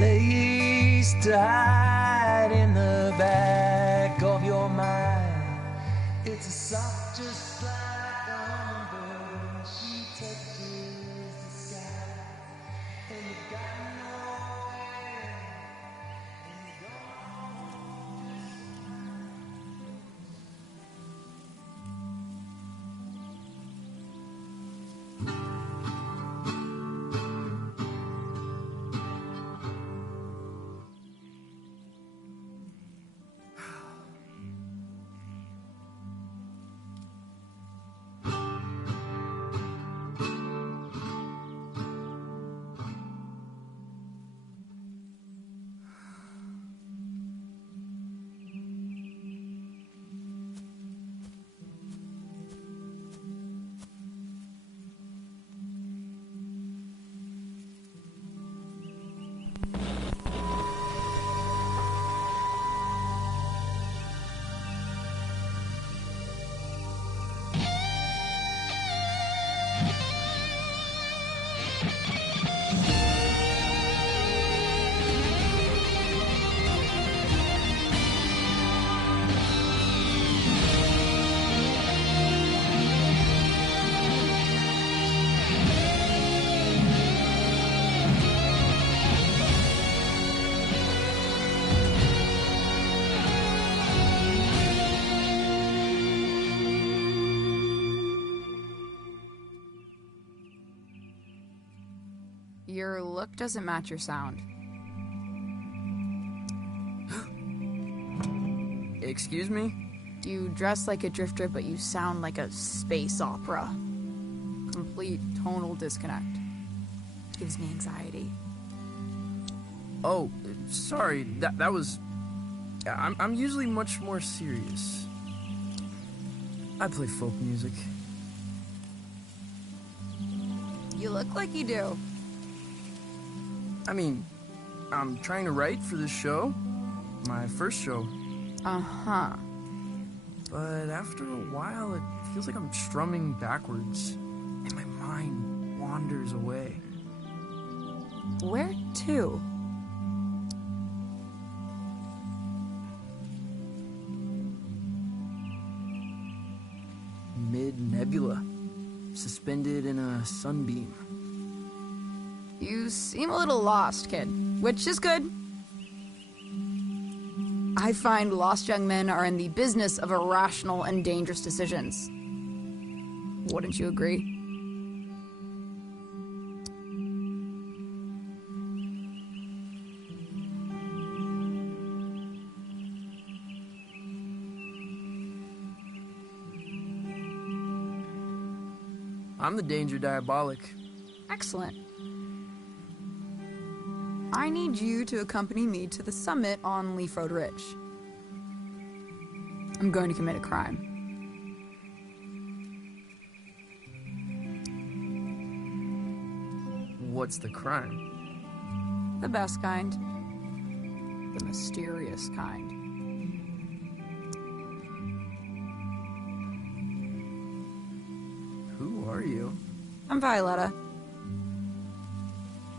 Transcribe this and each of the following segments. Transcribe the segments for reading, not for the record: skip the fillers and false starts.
place to hide in the back of your mind. It's a soft just like a hummingbird. She touches the sky, and you got nowhere, and you Your look doesn't match your sound. Excuse me? You dress like a drifter, but you sound like a space opera. Complete tonal disconnect. Gives me anxiety. Oh, sorry. That was... I'm usually much more serious. I play folk music. You look like you do. I mean, I'm trying to write for this show. My first show. Uh-huh. But after a while, it feels like I'm strumming backwards. And my mind wanders away. Where to? Mid-nebula. Suspended in a sunbeam. You seem a little lost, kid, which is good. I find lost young men are in the business of irrational and dangerous decisions. Wouldn't you agree? I'm the danger diabolic. Excellent. I need you to accompany me to the summit on Leaf Road Ridge. I'm going to commit a crime. What's the crime? The best kind. The mysterious kind. Who are you? I'm Violetta.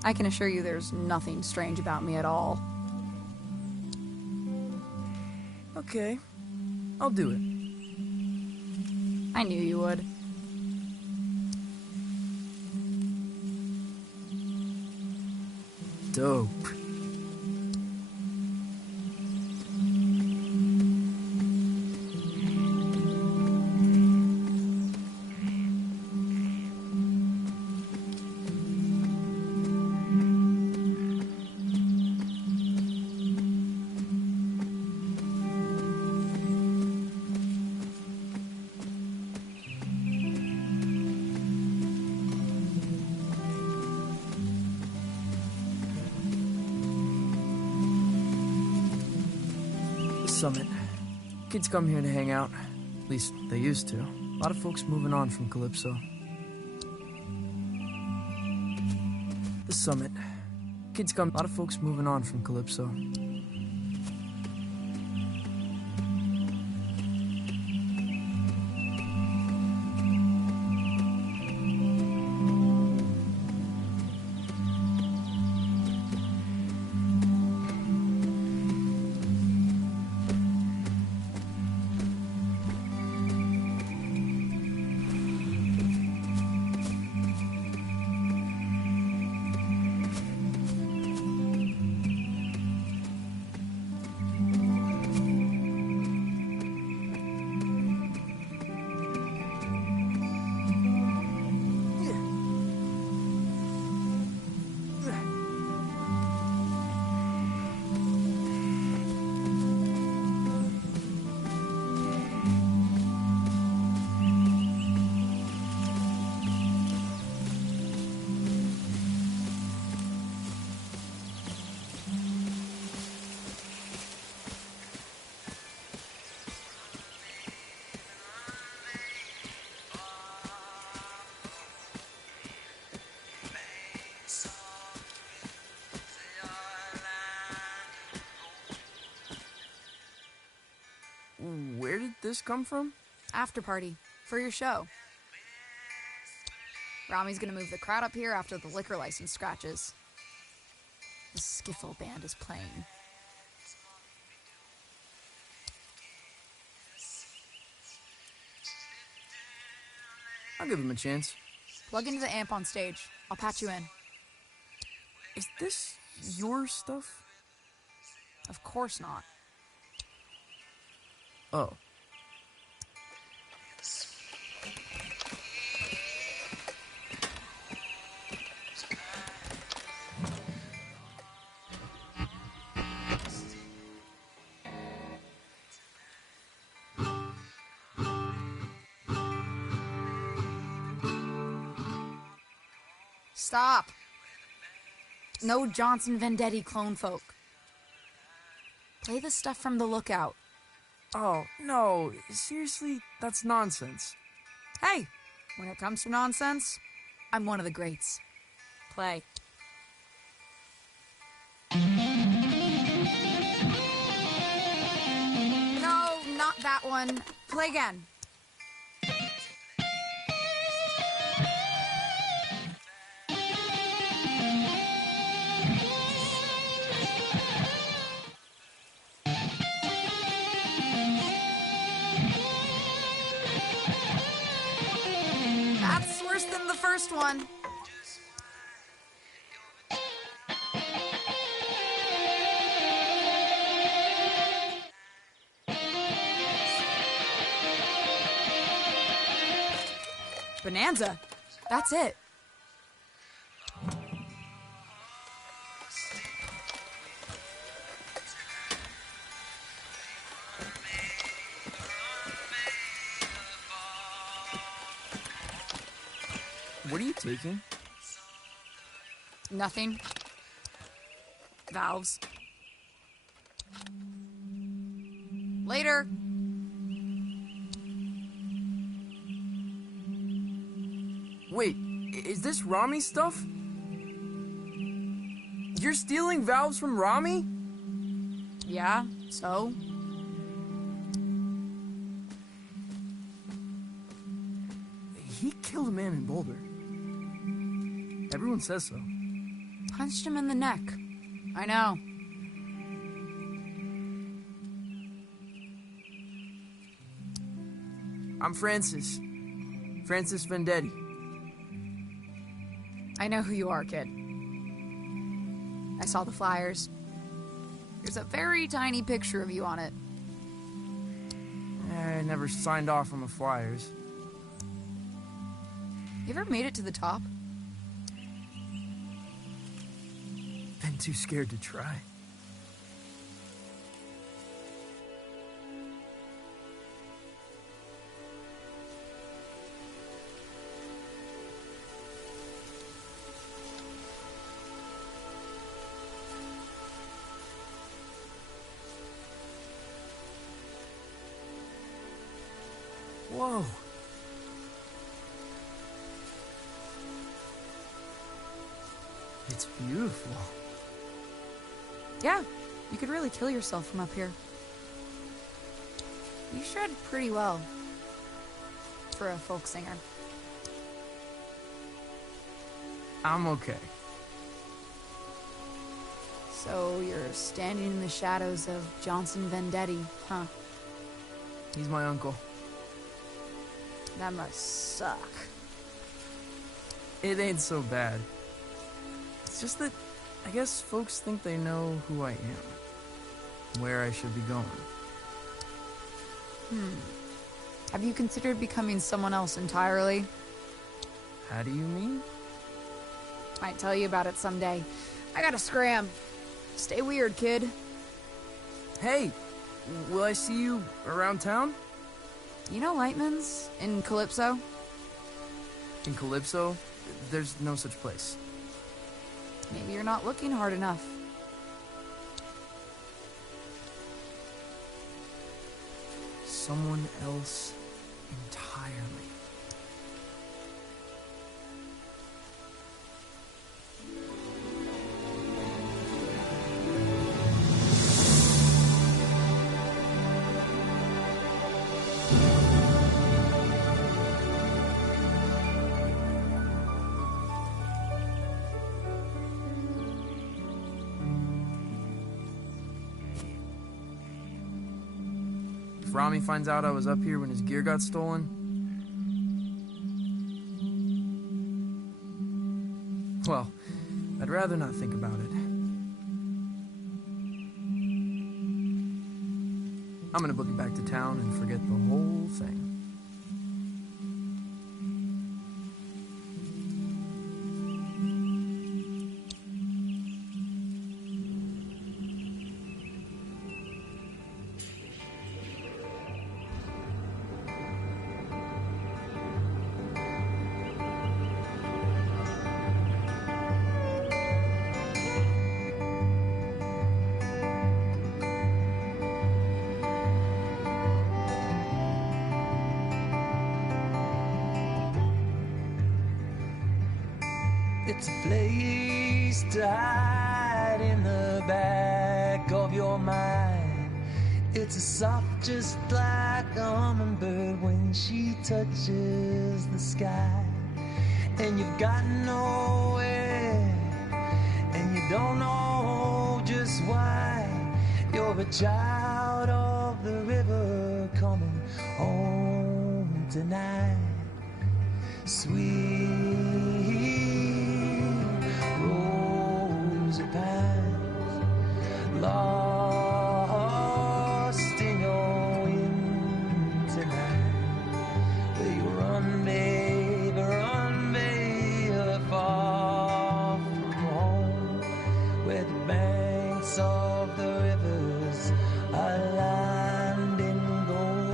I can assure you there's nothing strange about me at all. Okay, I'll do it. I knew you would. Dope. Summit. Kids come here to hang out. At least they used to. A lot of folks moving on from Calypso. The Summit. Kids come. A lot of folks moving on from Calypso. this come from? After party. For your show. Rami's gonna move the crowd up here after the liquor license scratches. The skiffle band is playing. I'll give him a chance. Plug into the amp on stage. I'll patch you in. Is this your stuff? Of course not. Oh. Stop. No Johnson Vendetti clone folk. Play the stuff from the Lookout. Oh, no. Seriously, that's nonsense. Hey, when it comes to nonsense, I'm one of the greats. Play. No, not that one. Play again. That's worse than the first one. Bonanza. That's it. What are you taking? Nothing. Valves. Later. Wait, is this Rami stuff? You're stealing valves from Rami? Yeah, so? He killed a man in Boulder. Everyone says so. Punched him in the neck. I know. I'm Francis. Francis Vendetti. I know who you are, kid. I saw the flyers. There's a very tiny picture of you on it. I never signed off on the flyers. You ever made it to the top? Been too scared to try. Whoa. It's beautiful. Yeah, you could really kill yourself from up here. You shred pretty well for a folk singer. I'm okay. So you're standing in the shadows of Johnson Vendetti, huh? He's my uncle. That must suck. It ain't so bad. It's just that I guess folks think they know who I am. Where I should be going. Have you considered becoming someone else entirely? How do you mean? Might tell you about it someday. I gotta scram. Stay weird, kid. Hey, will I see you around town? You know Lightman's in Calypso? In Calypso? There's no such place. Maybe you're not looking hard enough. Someone else entirely. if Rami finds out I was up here when his gear got stolen? Well, I'd rather not think about it. I'm gonna book it back to town and forget the whole thing. It's a place to hide in the back of your mind. It's a soft just like a hummingbird when she touches the sky. And you've got nowhere, and you don't know just why. You're a child of the river coming home tonight. Sweet rosy pines, lost in your wind tonight. Where you run, babe, far from home, where the banks of the rivers are lined in gold.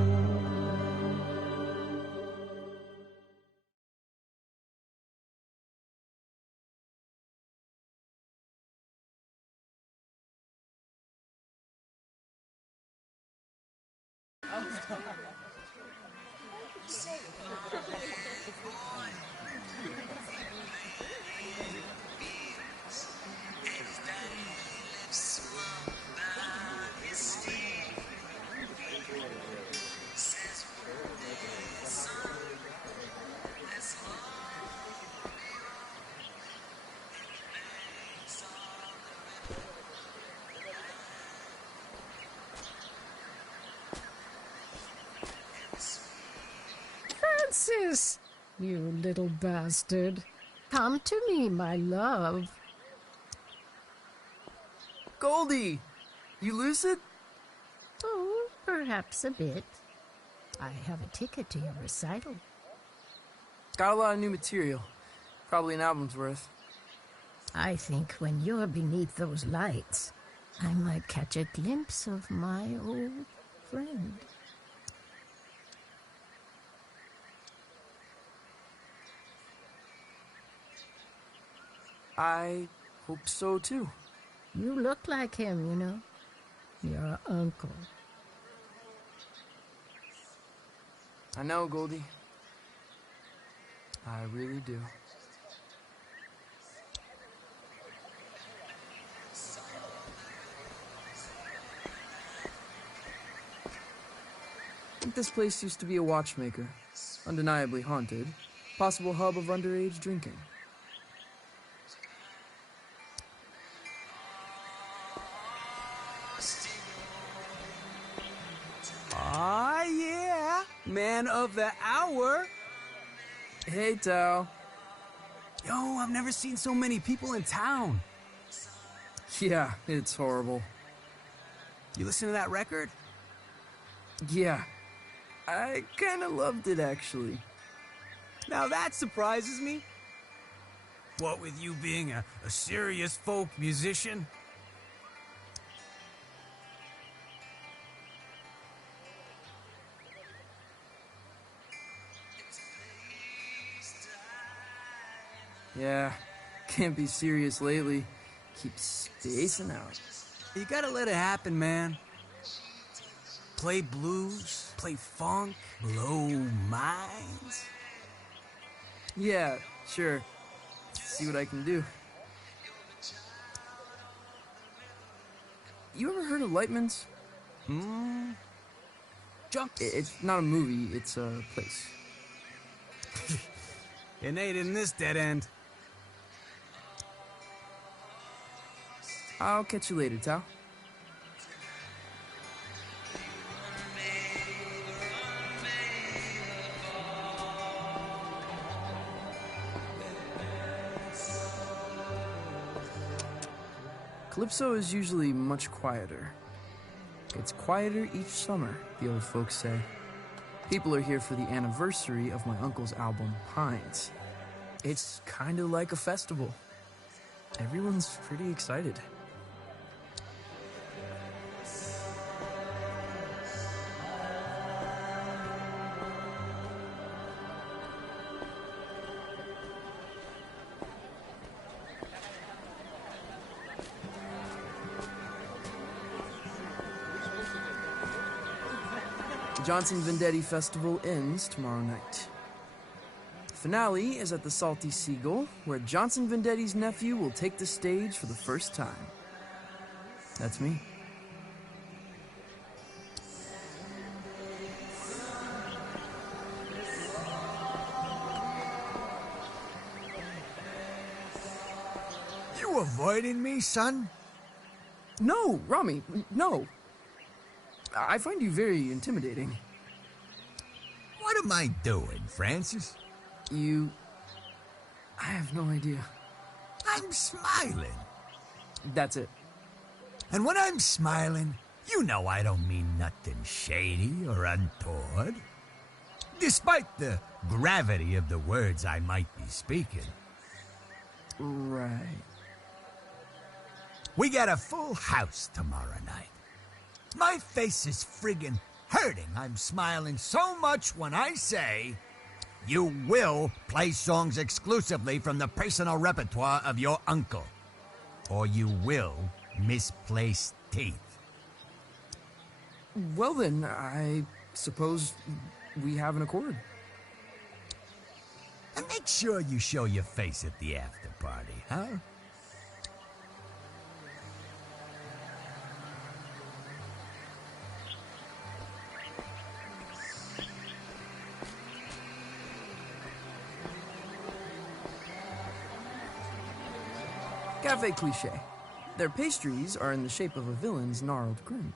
Francis, you little bastard. Come to me, my love. Goldie! You lucid? Oh, perhaps a bit. I have a ticket to your recital. Got a lot of new material. Probably an album's worth. I think when you're beneath those lights, I might catch a glimpse of my old friend. I hope so, too. You look like him, you know. Your uncle. I know, Goldie. I really do. I think this place used to be a watchmaker. Undeniably haunted. Possible hub of underage drinking. Ah, yeah. Man of the hour. Hey, Tao. Yo, I've never seen so many people in town. Yeah, it's horrible. You listen to that record? Yeah. I kinda loved it, actually. Now that surprises me. What with you being a serious folk musician? Yeah, can't be serious lately. Keep spacing out. You gotta let it happen, man. Play blues, play funk, blow minds. Yeah, sure. See what I can do. You ever heard of Lightman's? Junk. It's not a movie, it's a place. It ain't in this dead end. I'll catch you later, Tao. Calypso is usually much quieter. It's quieter each summer, the old folks say. People are here for the anniversary of my uncle's album, Pines. It's kind of like a festival. Everyone's pretty excited. The Johnson Vendetti Festival ends tomorrow night. The finale is at the Salty Seagull, where Johnson Vendetti's nephew will take the stage for the first time. That's me. You avoiding me, son? No, Rami, no. I find you very intimidating. What am I doing, Francis? I have no idea. I'm smiling. That's it. And when I'm smiling, you know I don't mean nothing shady or untoward. Despite the gravity of the words I might be speaking. Right. We got a full house tomorrow night. My face is friggin' hurting. I'm smiling so much when I say, you will play songs exclusively from the personal repertoire of your uncle. Or you will misplace teeth. Well then, I suppose we have an accord. And make sure you show your face at the after party, huh? Cafe Cliché. Their pastries are in the shape of a villain's gnarled grin.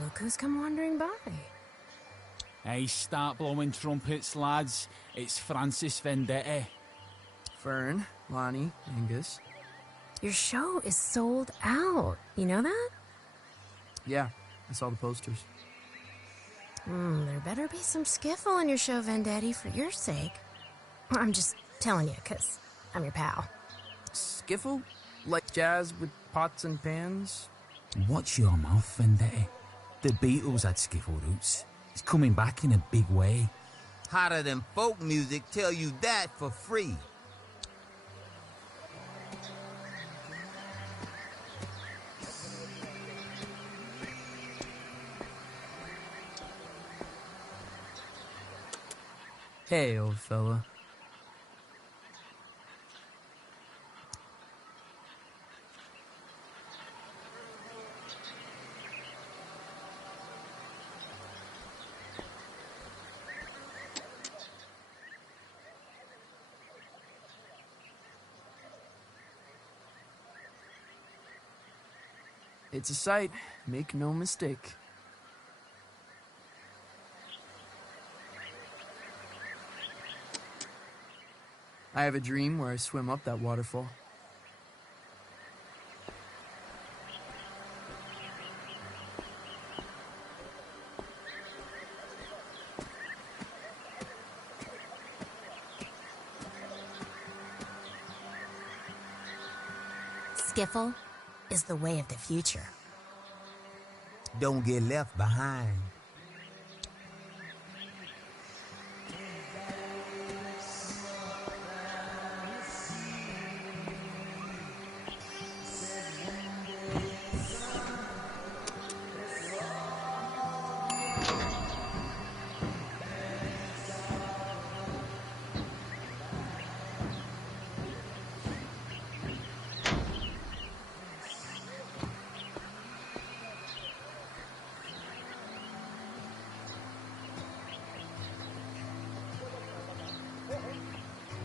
Look who's come wandering by. Hey, start blowing trumpets, lads. It's Francis Vendetti. Fern, Lonnie, Angus. Your show is sold out. You know that? Yeah, I saw the posters. There better be some skiffle in your show, Vendetti, for your sake. I'm just telling you, 'cause I'm your pal. Skiffle? Like jazz with pots and pans? Watch your mouth, Vendetti. The Beatles had skiffle roots. It's coming back in a big way. Hotter than folk music, tell you that for free. Hey, old fella. It's a sight, make no mistake. I have a dream where I swim up that waterfall. Skiffle is the way of the future. Don't get left behind.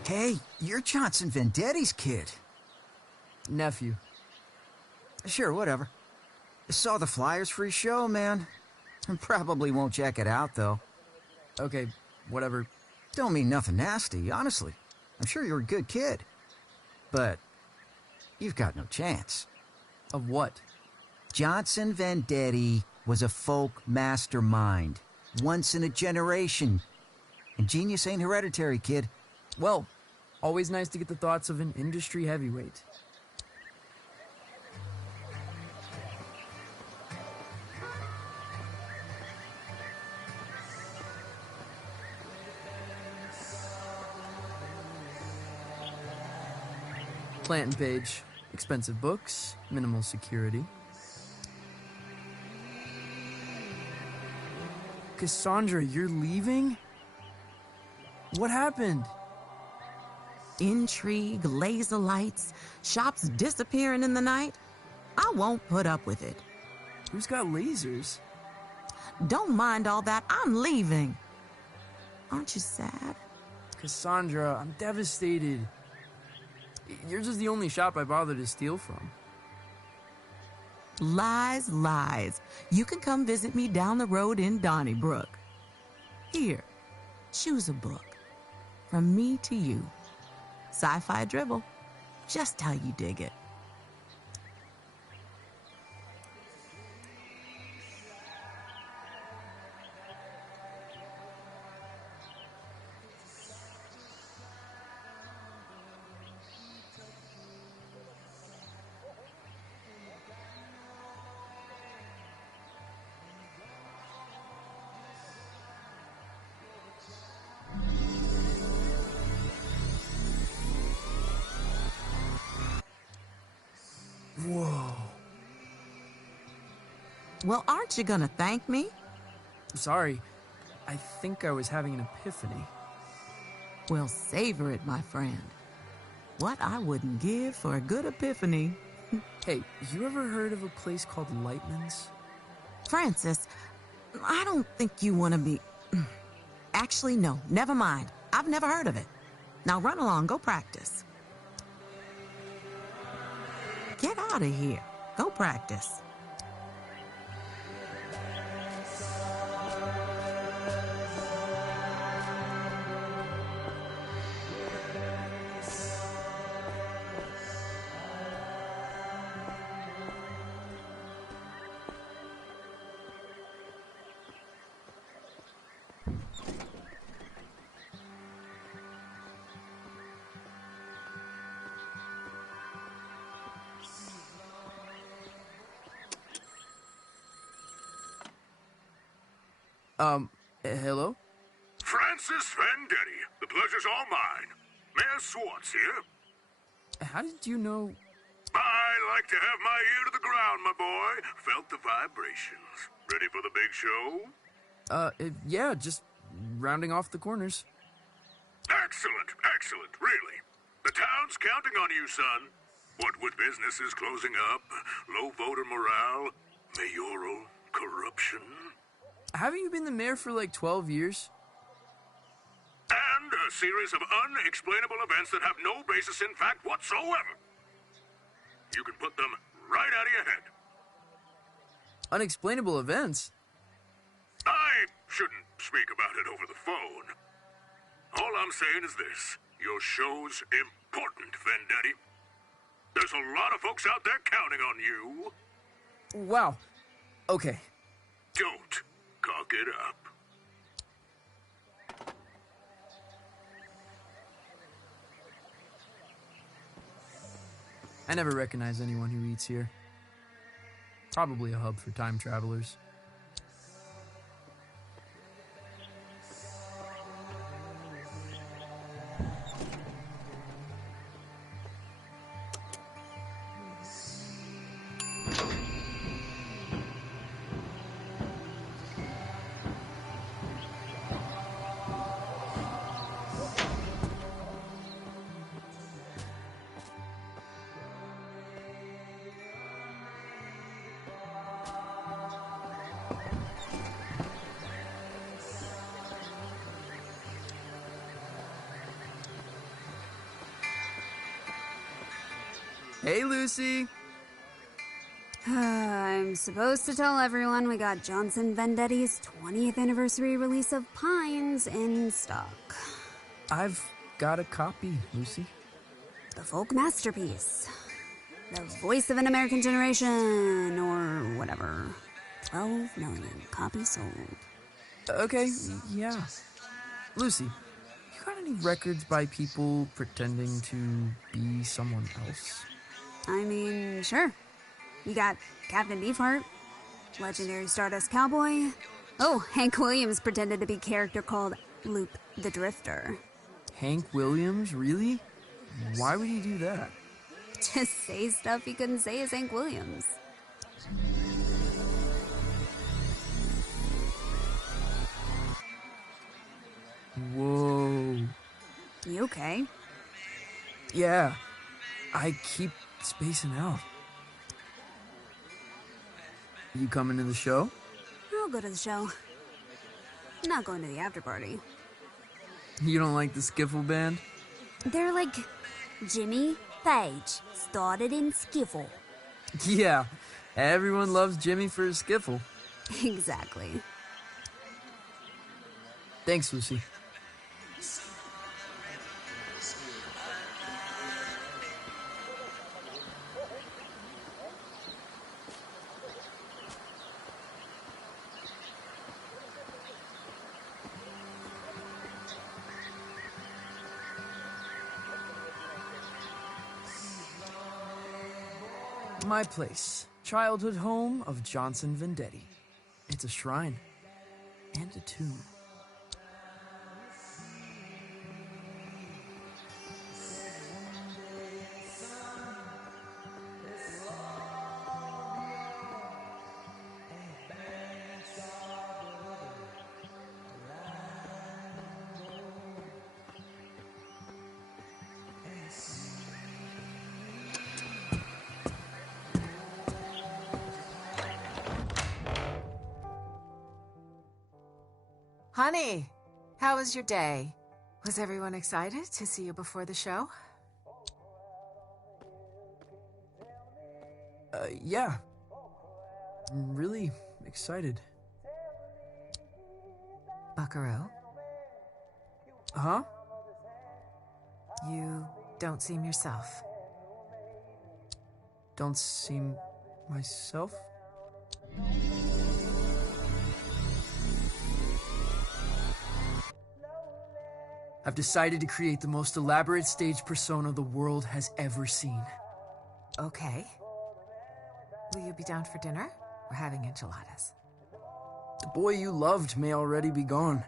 Hey, You're Johnson Vendetti's kid. Nephew. Sure, whatever. Saw the flyers for his show, man. Probably won't check it out, though. Okay, whatever. Don't mean nothing nasty, honestly. I'm sure you're a good kid. But you've got no chance. Of what? Johnson Vendetti was a folk mastermind. Once in a generation. And genius ain't hereditary, kid. Well, always nice to get the thoughts of an industry heavyweight. Planting page. Expensive books, minimal security. Cassandra, you're leaving? What happened? Intrigue, laser lights, shops disappearing in the night. I won't put up with it. Who's got lasers? Don't mind all that. I'm leaving. Aren't you sad? Cassandra, I'm devastated. Yours is the only shop I bothered to steal from. Lies, lies. You can come visit me down the road in Donnybrook. Here, choose a book. From me to you. Sci-fi dribble. Just how you dig it. Whoa. Well, aren't you gonna thank me? Sorry. I think I was having an epiphany. Well, savor it, my friend. What I wouldn't give for a good epiphany. Hey, you ever heard of a place called Lightman's? Francis, I don't think you want to be... Actually, no, never mind. I've never heard of it. Now run along, go practice. Get out of here. Go practice. Hello? Francis Vendetti, the pleasure's all mine. Mayor Swartz here. How did you know... I like to have my ear to the ground, my boy. Felt the vibrations. Ready for the big show? Yeah, just rounding off the corners. Excellent, excellent, really. The town's counting on you, son. What with businesses closing up, low voter morale, mayoral corruption... Haven't you been the mayor for like 12 years? And a series of unexplainable events that have no basis in fact whatsoever. You can put them right out of your head. Unexplainable events? I shouldn't speak about it over the phone. All I'm saying is this. Your show's important, Vendetti. There's a lot of folks out there counting on you. Wow. Okay. Don't cock it up. I never recognize anyone who eats here. Probably a hub for time travelers. Hey, Lucy. I'm supposed to tell everyone we got Johnson Vendetti's 20th anniversary release of Pines in stock. I've got a copy, Lucy. The folk masterpiece. The voice of an American generation, or whatever. 12 million copies sold. Okay, yeah. Lucy, you got any records by people pretending to be someone else? I mean, sure. You got Captain Beefheart, legendary Stardust Cowboy. Oh, Hank Williams pretended to be a character called Loop the Drifter. Hank Williams? Really? Why would he do that? Just say stuff he couldn't say as Hank Williams. Whoa. You okay? Yeah, I keep spacing out. You coming to the show? I'll go to the show. I'm not going to the after party. You don't like the skiffle band? They're like Jimmy Page, started in skiffle. Yeah, everyone loves Jimmy for his skiffle. Exactly. Thanks, Lucy. My place, childhood home of Johnson Vendetti. It's a shrine and a tomb. Honey, how was your day? Was everyone excited to see you before the show? Yeah. I'm really excited. Buckaroo? Huh? You don't seem yourself. Don't seem myself? I've decided to create the most elaborate stage persona the world has ever seen. Okay. Will you be down for dinner? We're having enchiladas. The boy you loved may already be gone.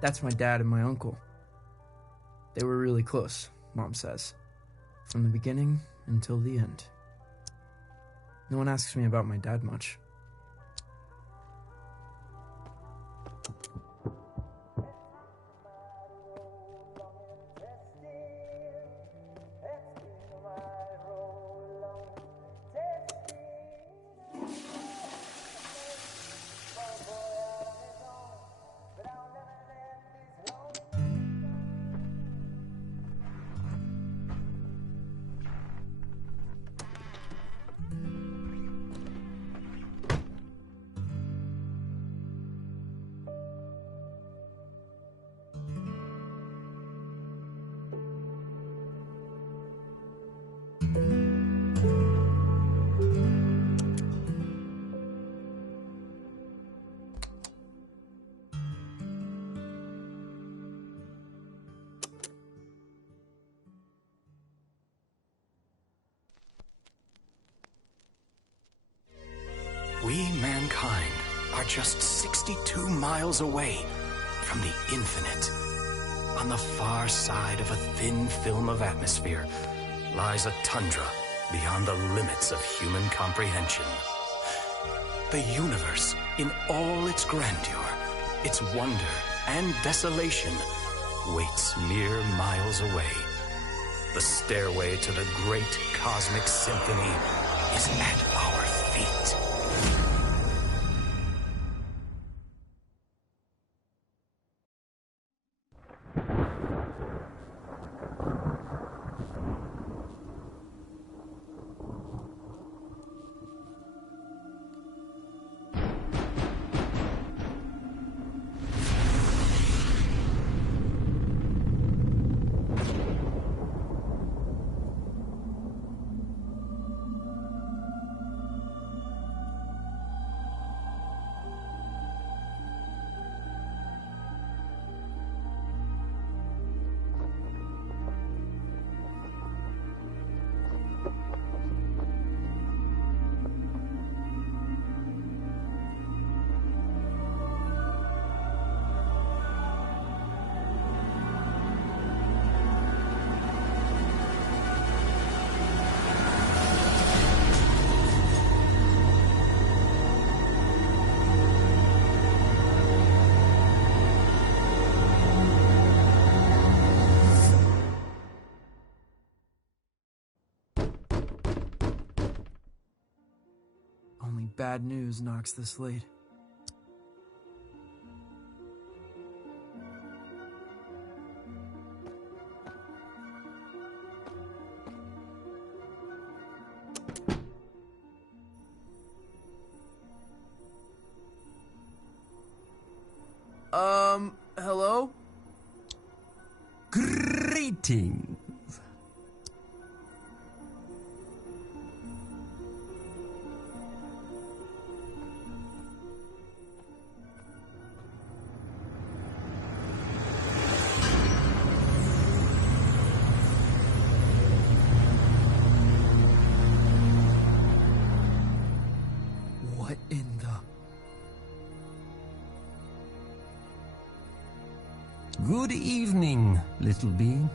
That's my dad and my uncle. They were really close, Mom says. From the beginning until the end. No one asks me about my dad much. We, mankind, are just 62 miles away from the infinite. On the far side of a thin film of atmosphere lies a tundra beyond the limits of human comprehension. The universe, in all its grandeur, its wonder, and desolation waits mere miles away. The stairway to the great cosmic symphony is at our feet. Only bad news knocks this late. Hello? Greetings. What in the... Good evening, little being.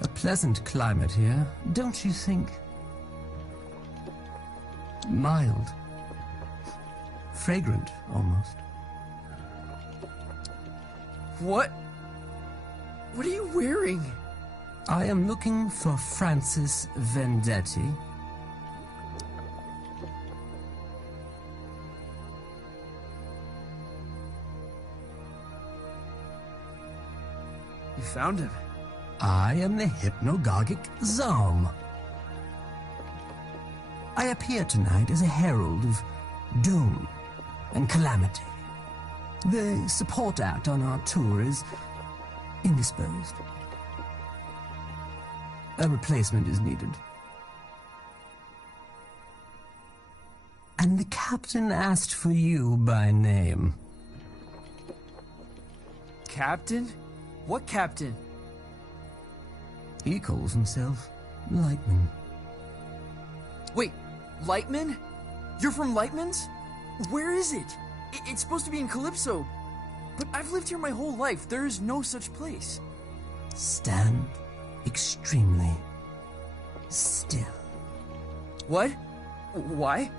A pleasant climate here, don't you think? Mild. Fragrant, almost. What? What are you wearing? I am looking for Francis Vendetti. You found him. I am the hypnagogic Zom. I appear tonight as a herald of doom and calamity. The support act on our tour is indisposed. A replacement is needed. And the captain asked for you by name. Captain? What captain? He calls himself Lightman. Wait, Lightman? You're from Lightman's? Where is it? It's supposed to be in Calypso. But I've lived here my whole life. There is no such place. Stand extremely still. What? Why?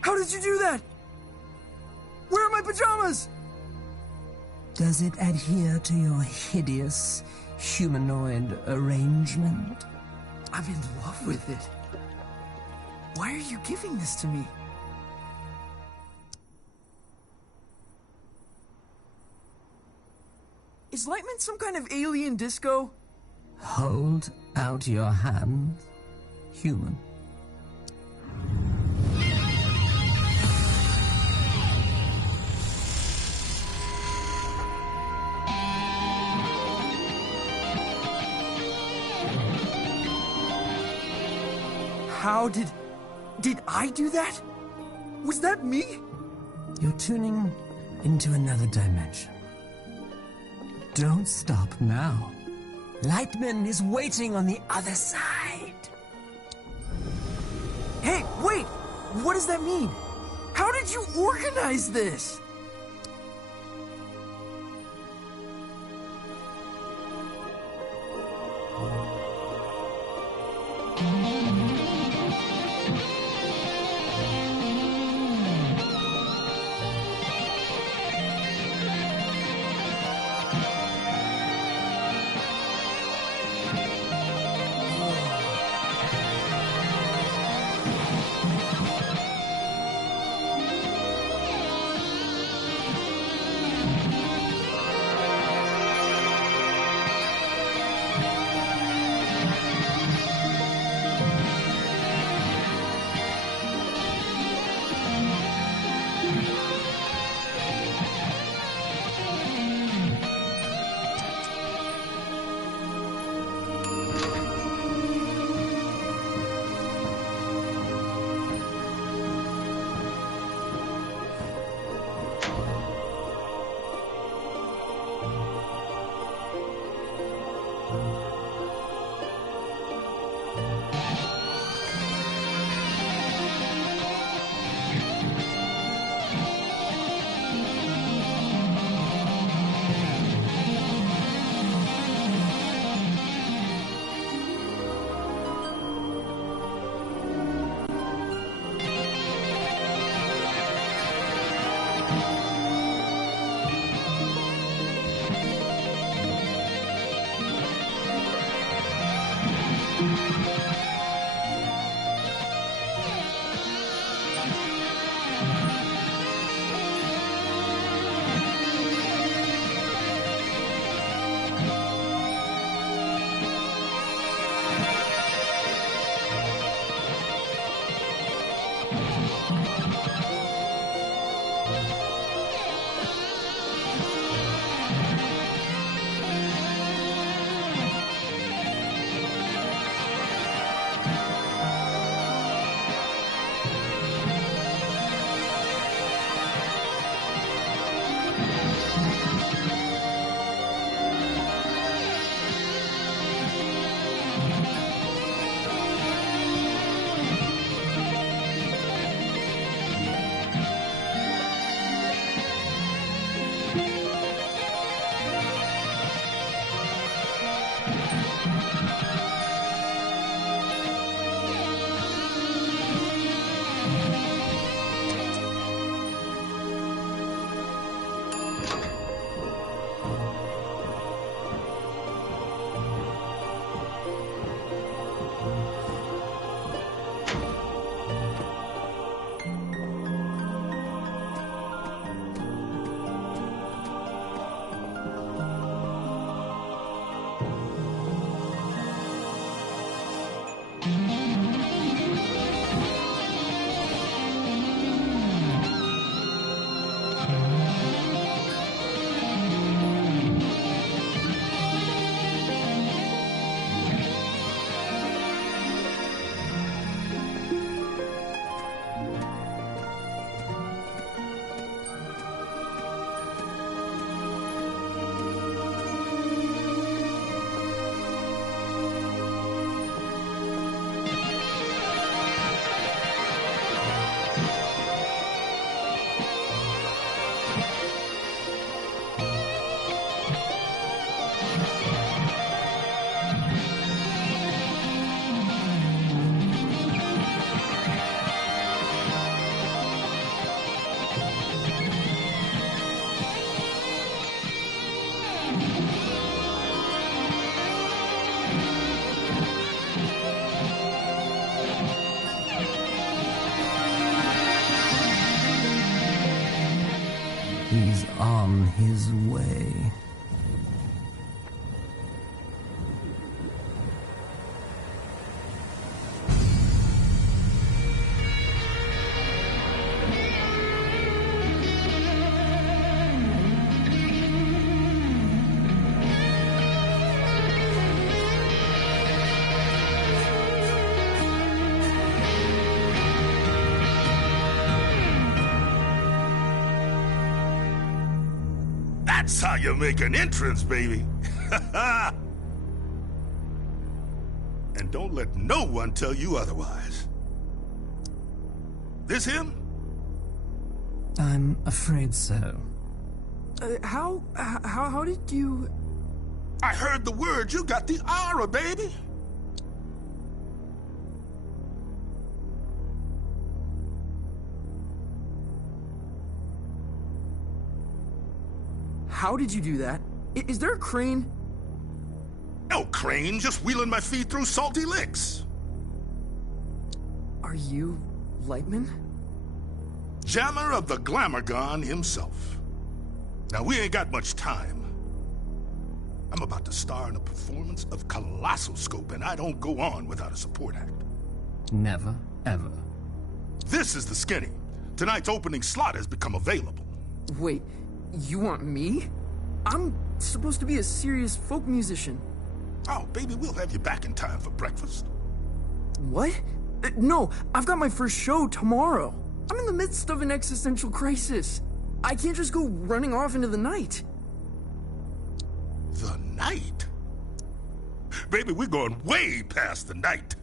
How did you do that? Where are my pajamas? Does it adhere to your hideous humanoid arrangement? I'm in love with it. Why are you giving this to me? Is Lightman some kind of alien disco? Hold out your hand, human. How did I do that? Was that me? You're tuning into another dimension. Don't stop now. Lightman is waiting on the other side. Hey, wait! What does that mean? How did you organize this? He's on his way. That's how you make an entrance, baby. And don't let no one tell you otherwise. This him? I'm afraid so. How did you... I heard the word. You got the aura, baby. How did you do that? Is there a crane? No crane, just wheeling my feet through salty licks. Are you Lightman? Jammer of the Glamourgon himself. Now, we ain't got much time. I'm about to star in a performance of Colossal Scope, and I don't go on without a support act. Never, ever. This is the Skinny. Tonight's opening slot has become available. Wait, you want me? I'm supposed to be a serious folk musician. Oh, baby, we'll have you back in time for breakfast. What? No, I've got my first show tomorrow. I'm in the midst of an existential crisis. I can't just go running off into the night. The night? Baby, we're going way past the night.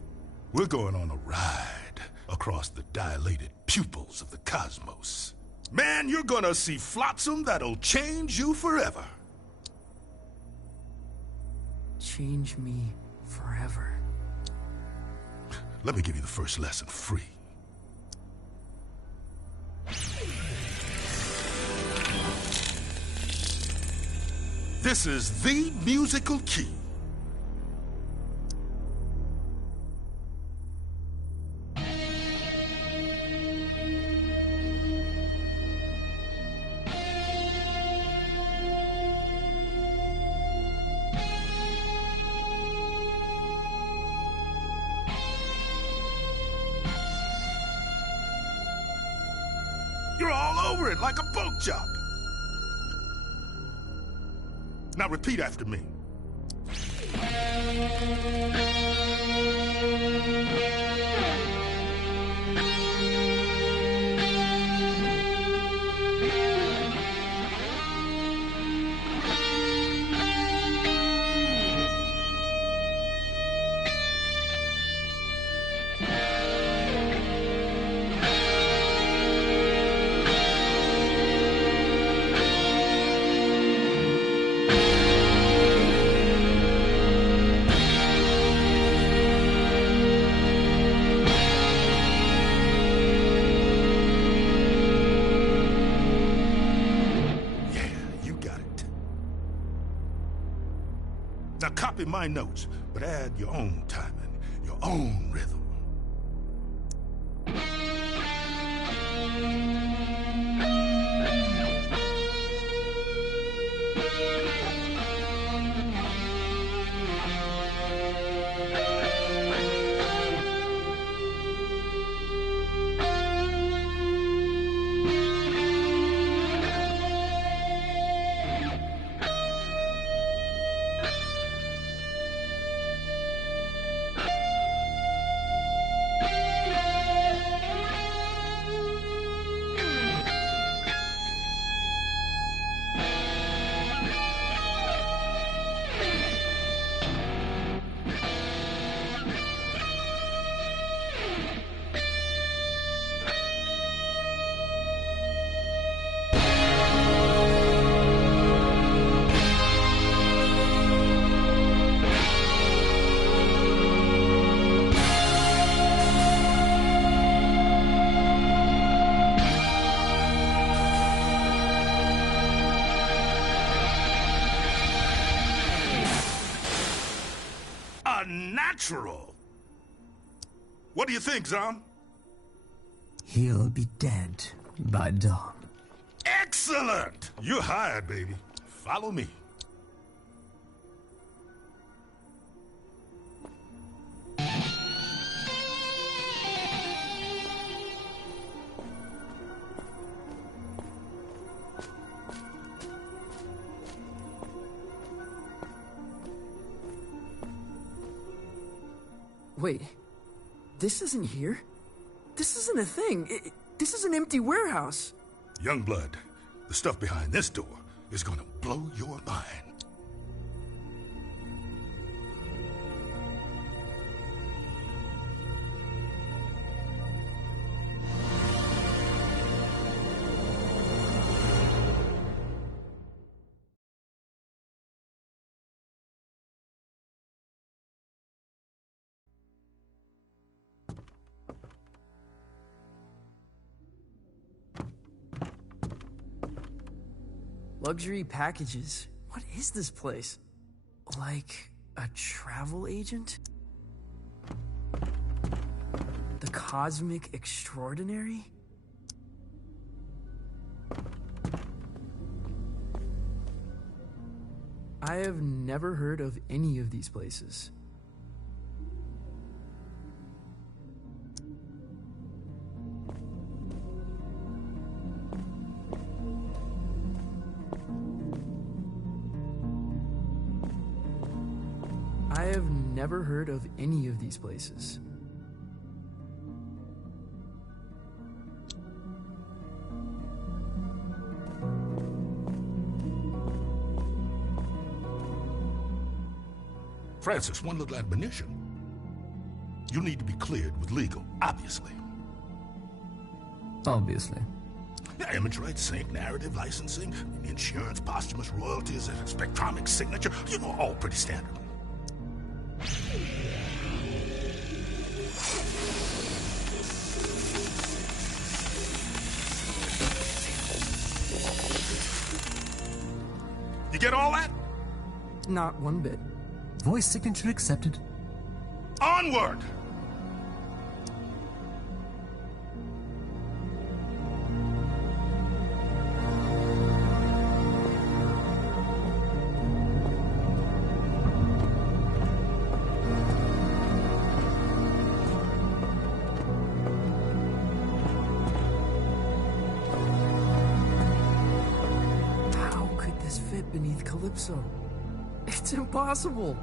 We're going on a ride across the dilated pupils of the cosmos. Man, you're gonna see flotsam that'll change you forever. Change me forever. Let me give you the first lesson free. This is the musical key. You're all over it like a pork chop. Now repeat after me. Now copy my notes, but add your own timing, your own rhythm. Natural. What do you think, Zom? He'll be dead by dawn. Excellent! You're hired, baby. Follow me. Wait, this isn't here? This isn't a thing. This is an empty warehouse. Youngblood, the stuff behind this door is gonna blow your mind. Luxury packages. What is this place? Like a travel agent? The Cosmic Extraordinary? I have never heard of any of these places. I have never heard of any of these places. Francis, one little admonition. You need to be cleared with legal, obviously. Obviously. Yeah, image rights, sync, narrative, licensing, insurance, posthumous royalties, spectromic signature, you know, all pretty standard. You get all that? Not one bit. Voice signature accepted. Onward! How could this fit beneath Calypso? It's impossible.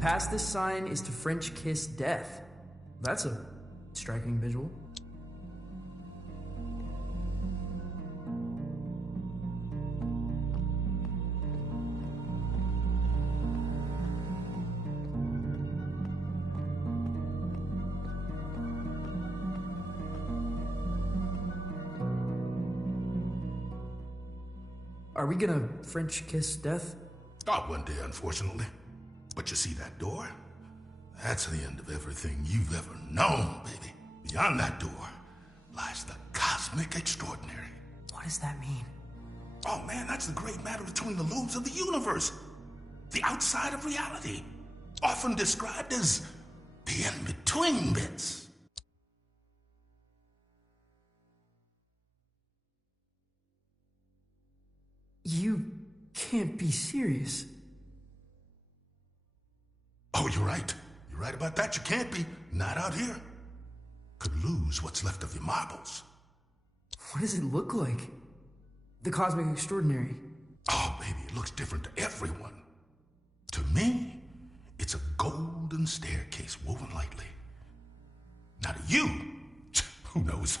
Pass this sign is to French kiss death. That's a striking visual. Are we gonna French kiss death? Not one day, unfortunately. But you see that door? That's the end of everything you've ever known, baby. Beyond that door lies the Cosmic Extraordinary. What does that mean? Oh man, that's the great matter between the lobes of the universe. The outside of reality. Often described as the in-between bits. You can't be serious. Oh, you're right. You're right about that. You can't be. Not out here. Could lose what's left of your marbles. What does it look like? The Cosmic Extraordinary. Oh, baby, it looks different to everyone. To me, it's a golden staircase woven lightly. Now to you, who knows?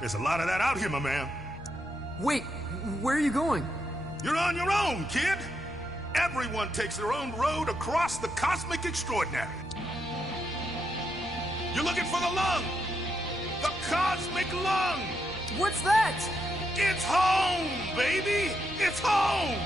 There's a lot of that out here, my man. Wait, where are you going? You're on your own, kid. Everyone takes their own road across the cosmic extraordinary. You're looking for the lung. The cosmic lung. What's that? It's home, baby. It's home.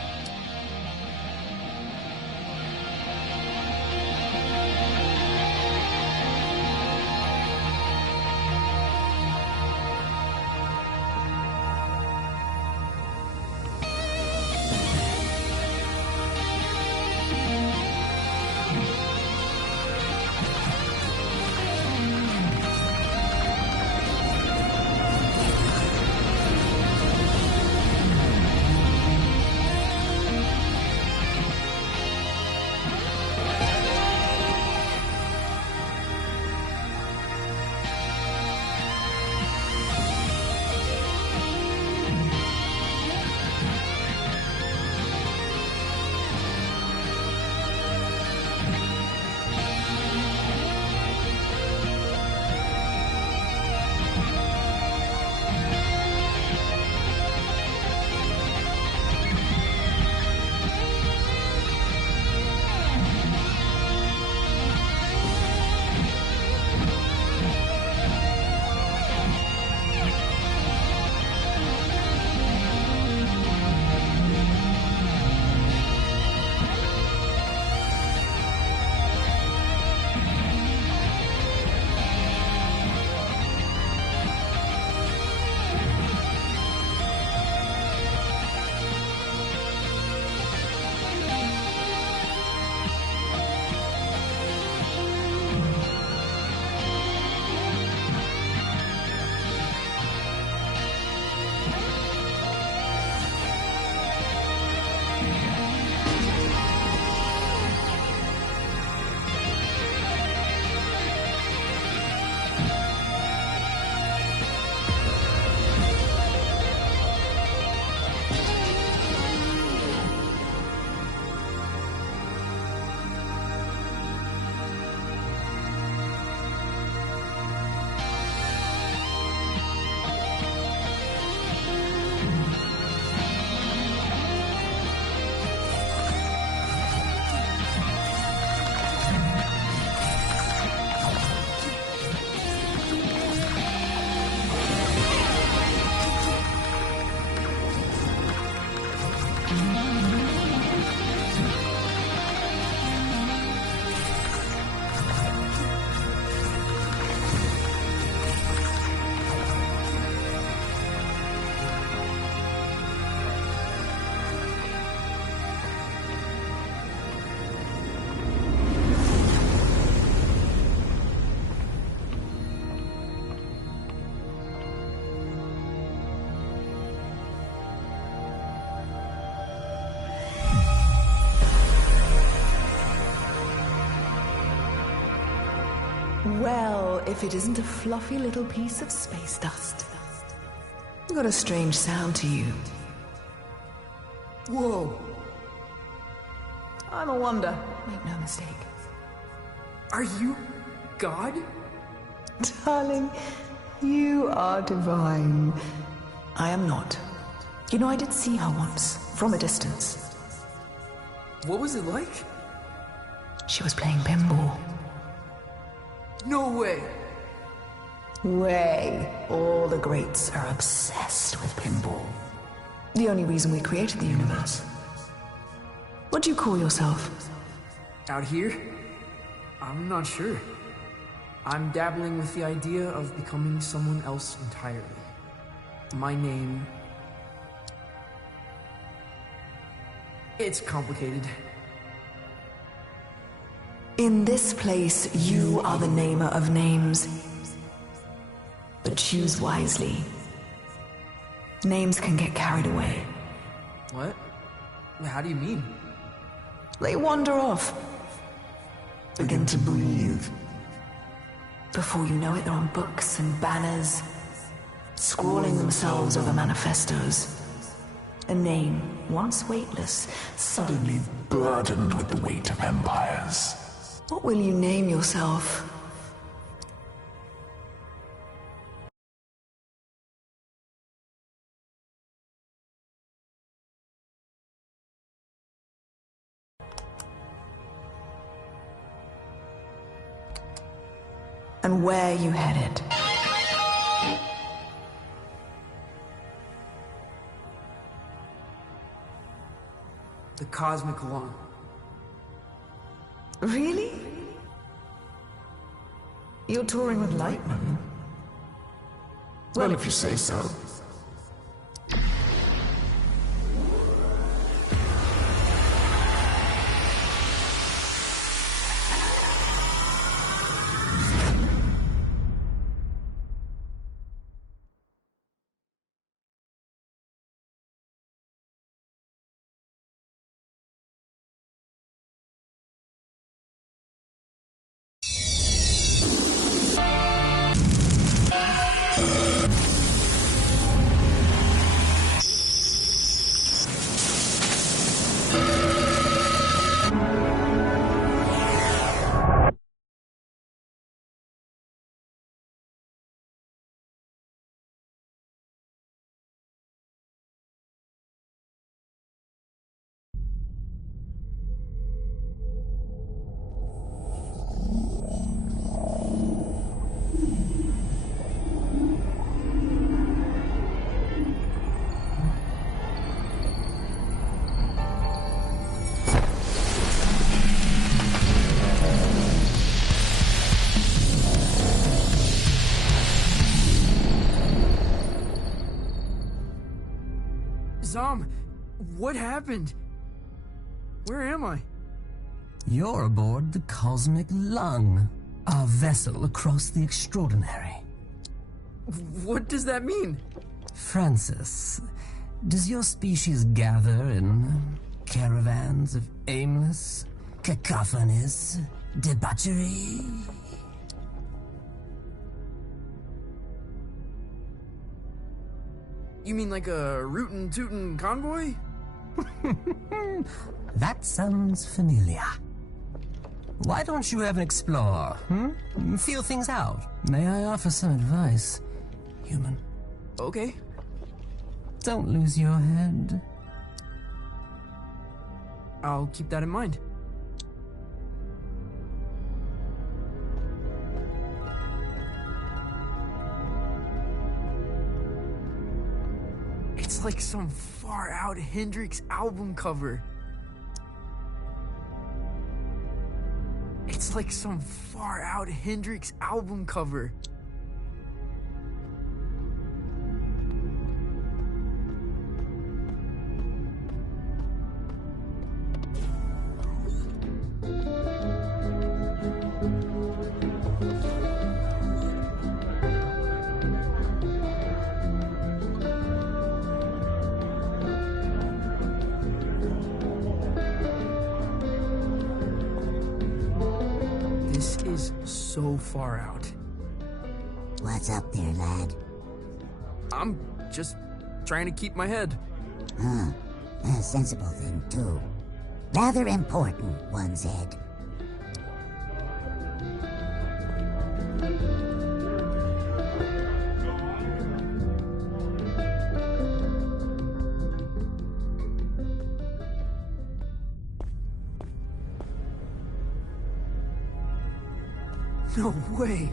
Well, if it isn't a fluffy little piece of space dust. Got a strange sound to you. Whoa. I'm a wonder, make no mistake. Are you God? Darling, you are divine. I am not. You know, I did see her once, from a distance. What was it like? She was playing pinball. No way. Way. All the greats are obsessed with pinball. The only reason we created the universe. What do you call yourself? Out here? I'm not sure. I'm dabbling with the idea of becoming someone else entirely. My name... It's complicated. In this place, you are the namer of names. But choose wisely. Names can get carried away. What? How do you mean? They wander off. Begin to breathe. Before you know it, they're on books and banners, scrawling themselves over manifestos. A name, once weightless, suddenly burdened with the weight of empires. What will you name yourself? and where you headed. The cosmic lung. Really? You're touring with Lightman? Well, if you say so. Zom, what happened? Where am I? You're aboard the Cosmic Lung, our vessel across the extraordinary. What does that mean? Francis, does your species gather in caravans of aimless, cacophonous debauchery? You mean like a rootin' tootin' convoy? That sounds familiar. Why don't you ever explore, Feel things out. May I offer some advice, human? Okay. Don't lose your head. I'll keep that in mind. It's like some far-out Hendrix album cover. It's like some far-out Hendrix album cover. This is so far out. What's up there, lad? I'm just trying to keep my head. A sensible thing, too. Rather important, one said. No way!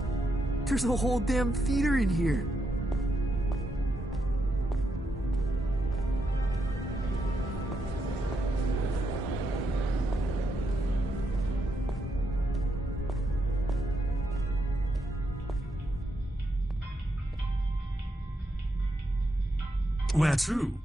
There's a whole damn theater in here! Where to?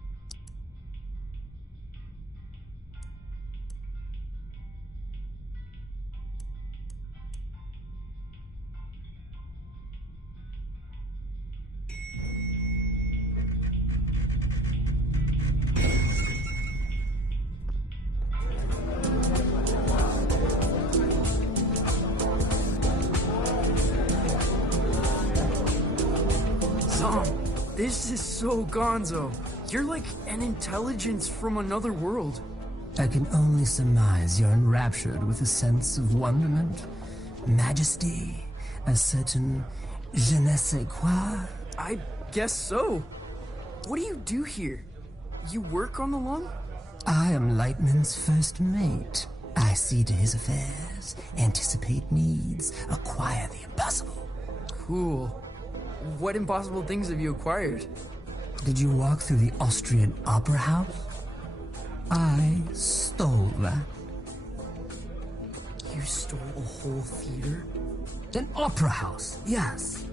This is so gonzo. You're like an intelligence from another world. I can only surmise you're enraptured with a sense of wonderment, majesty, a certain je ne sais quoi. I guess so. What do you do here? You work on the lung? I am Lightman's first mate. I see to his affairs, anticipate needs, acquire the impossible. Cool. What impossible things have you acquired? Did you walk through the Austrian Opera House? I stole that. You stole a whole theater? An opera house, yes.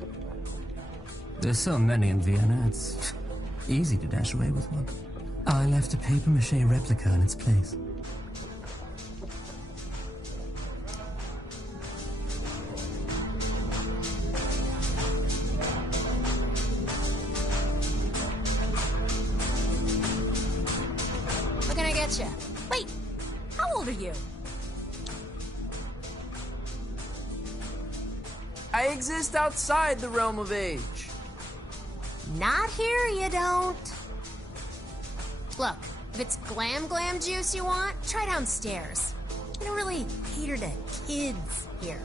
There's so many in Vienna, it's easy to dash away with one. I left a papier-mâché replica in its place. What can I get you? Wait, how old are you? I exist outside the realm of age. Not here, you don't. Look, if it's glam juice you want, try downstairs. We don't really cater to kids here.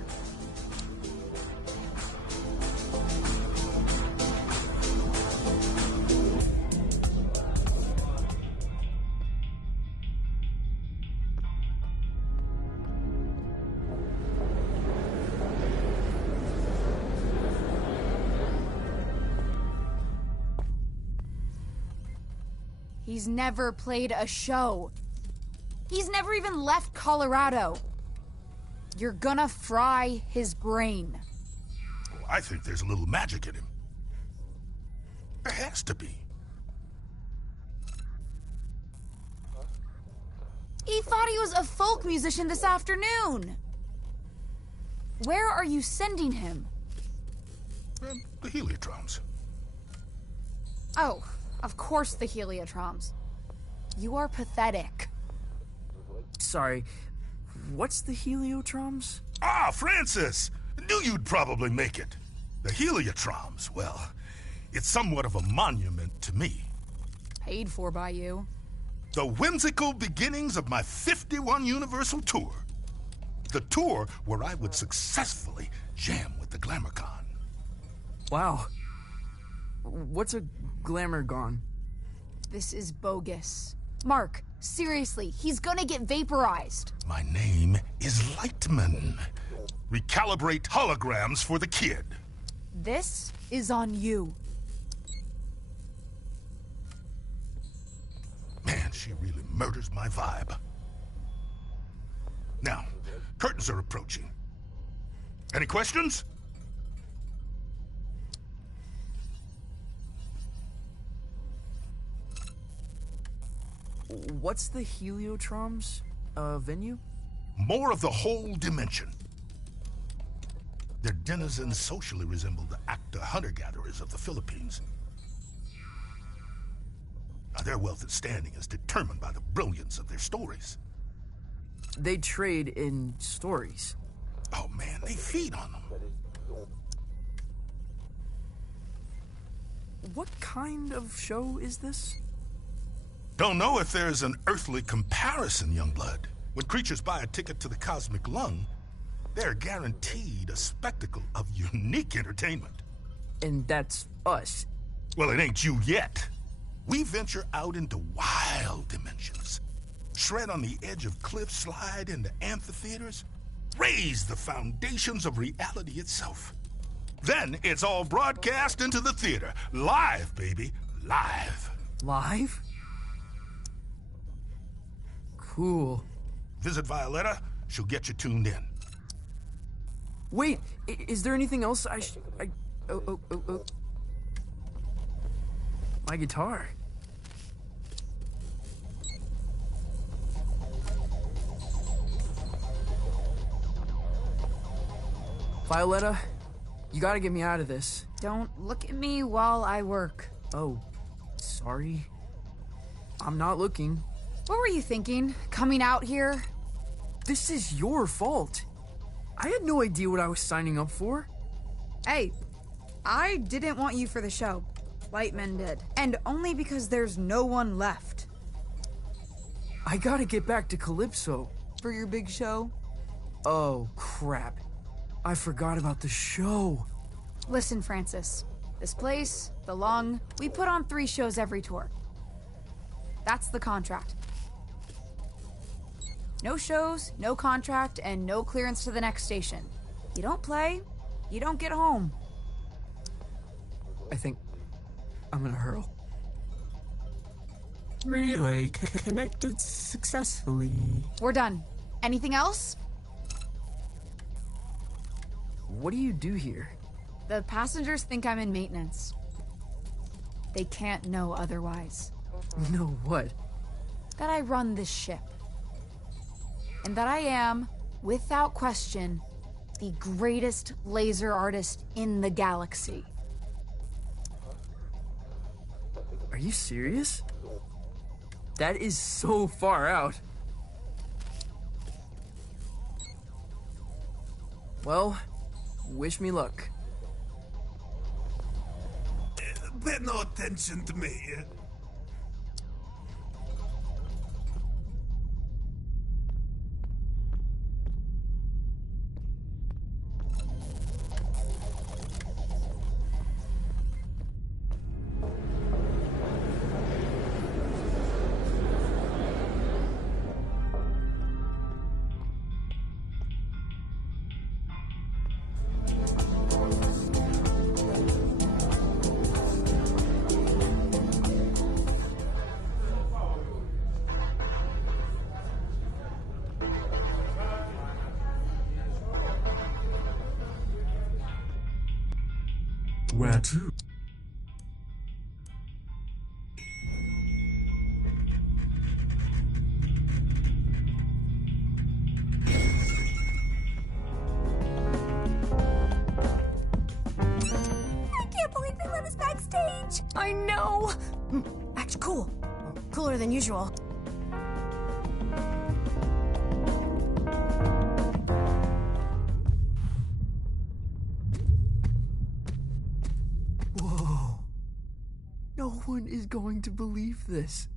He's never played a show. He's never even left Colorado. You're gonna fry his brain. I think there's a little magic in him. There has to be. He thought he was a folk musician this afternoon. Where are you sending him? The Heliotroms. Oh, of course the Heliotroms. You are pathetic. Sorry, what's the Heliotroms? Ah, Francis! Knew you'd probably make it. The Heliotroms, well, it's somewhat of a monument to me. Paid for by you. The whimsical beginnings of my 51 Universal Tour. The tour where I would successfully jam with the GlamourCon. Wow. What's a GlamourCon? This is bogus. Mark, seriously, he's gonna get vaporized. My name is Lightman. Recalibrate holograms for the kid. This is on you. Man, she really murders my vibe. Now, curtains are approaching. Any questions? What's the Heliotroms venue? More of the whole dimension. Their denizens socially resemble the actor hunter-gatherers of the Philippines. Now, their wealth and standing is determined by the brilliance of their stories. They trade in stories. Oh man, they feed on them. What kind of show is this? Don't know if there's an earthly comparison, Youngblood. When creatures buy a ticket to the cosmic lung, they're guaranteed a spectacle of unique entertainment. And that's us. Well, it ain't you yet. We venture out into wild dimensions. Shred on the edge of cliffs, slide into amphitheaters, raise the foundations of reality itself. Then it's all broadcast into the theater. Live, baby. Live. Live? Cool. Visit Violetta. She'll get you tuned in. Wait, is there anything else oh. My guitar. Violetta, you gotta get me out of this. Don't look at me while I work. Oh, sorry. I'm not looking. What were you thinking? Coming out here? This is your fault. I had no idea what I was signing up for. Hey, I didn't want you for the show. Lightman did. And only because there's no one left. I gotta get back to Calypso. For your big show? Oh, crap. I forgot about the show. Listen, Francis. This place, the Lung, we put on 3 shows every tour. That's the contract. No shows, no contract, and no clearance to the next station. You don't play, you don't get home. I think I'm gonna hurl. Relay connected successfully. We're done. Anything else? What do you do here? The passengers think I'm in maintenance. They can't know otherwise. Know what? That I run this ship. And that I am, without question, the greatest laser artist in the galaxy. Are you serious? That is so far out. Well, wish me luck. Pay no attention to me. Where to? I can't believe they let us backstage. I know. Act cool. Cooler than usual. Whoa. No one is going to believe this.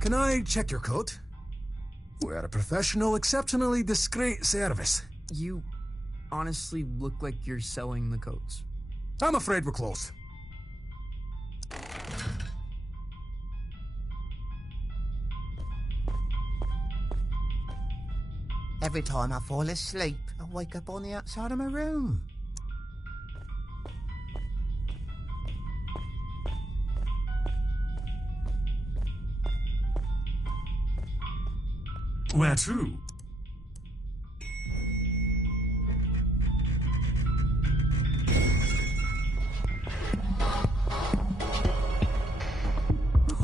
Can I check your coat? We're a professional, exceptionally discreet service. You honestly look like you're selling the coats. I'm afraid we're closed. Every time I fall asleep, I wake up on the outside of my room. Where to?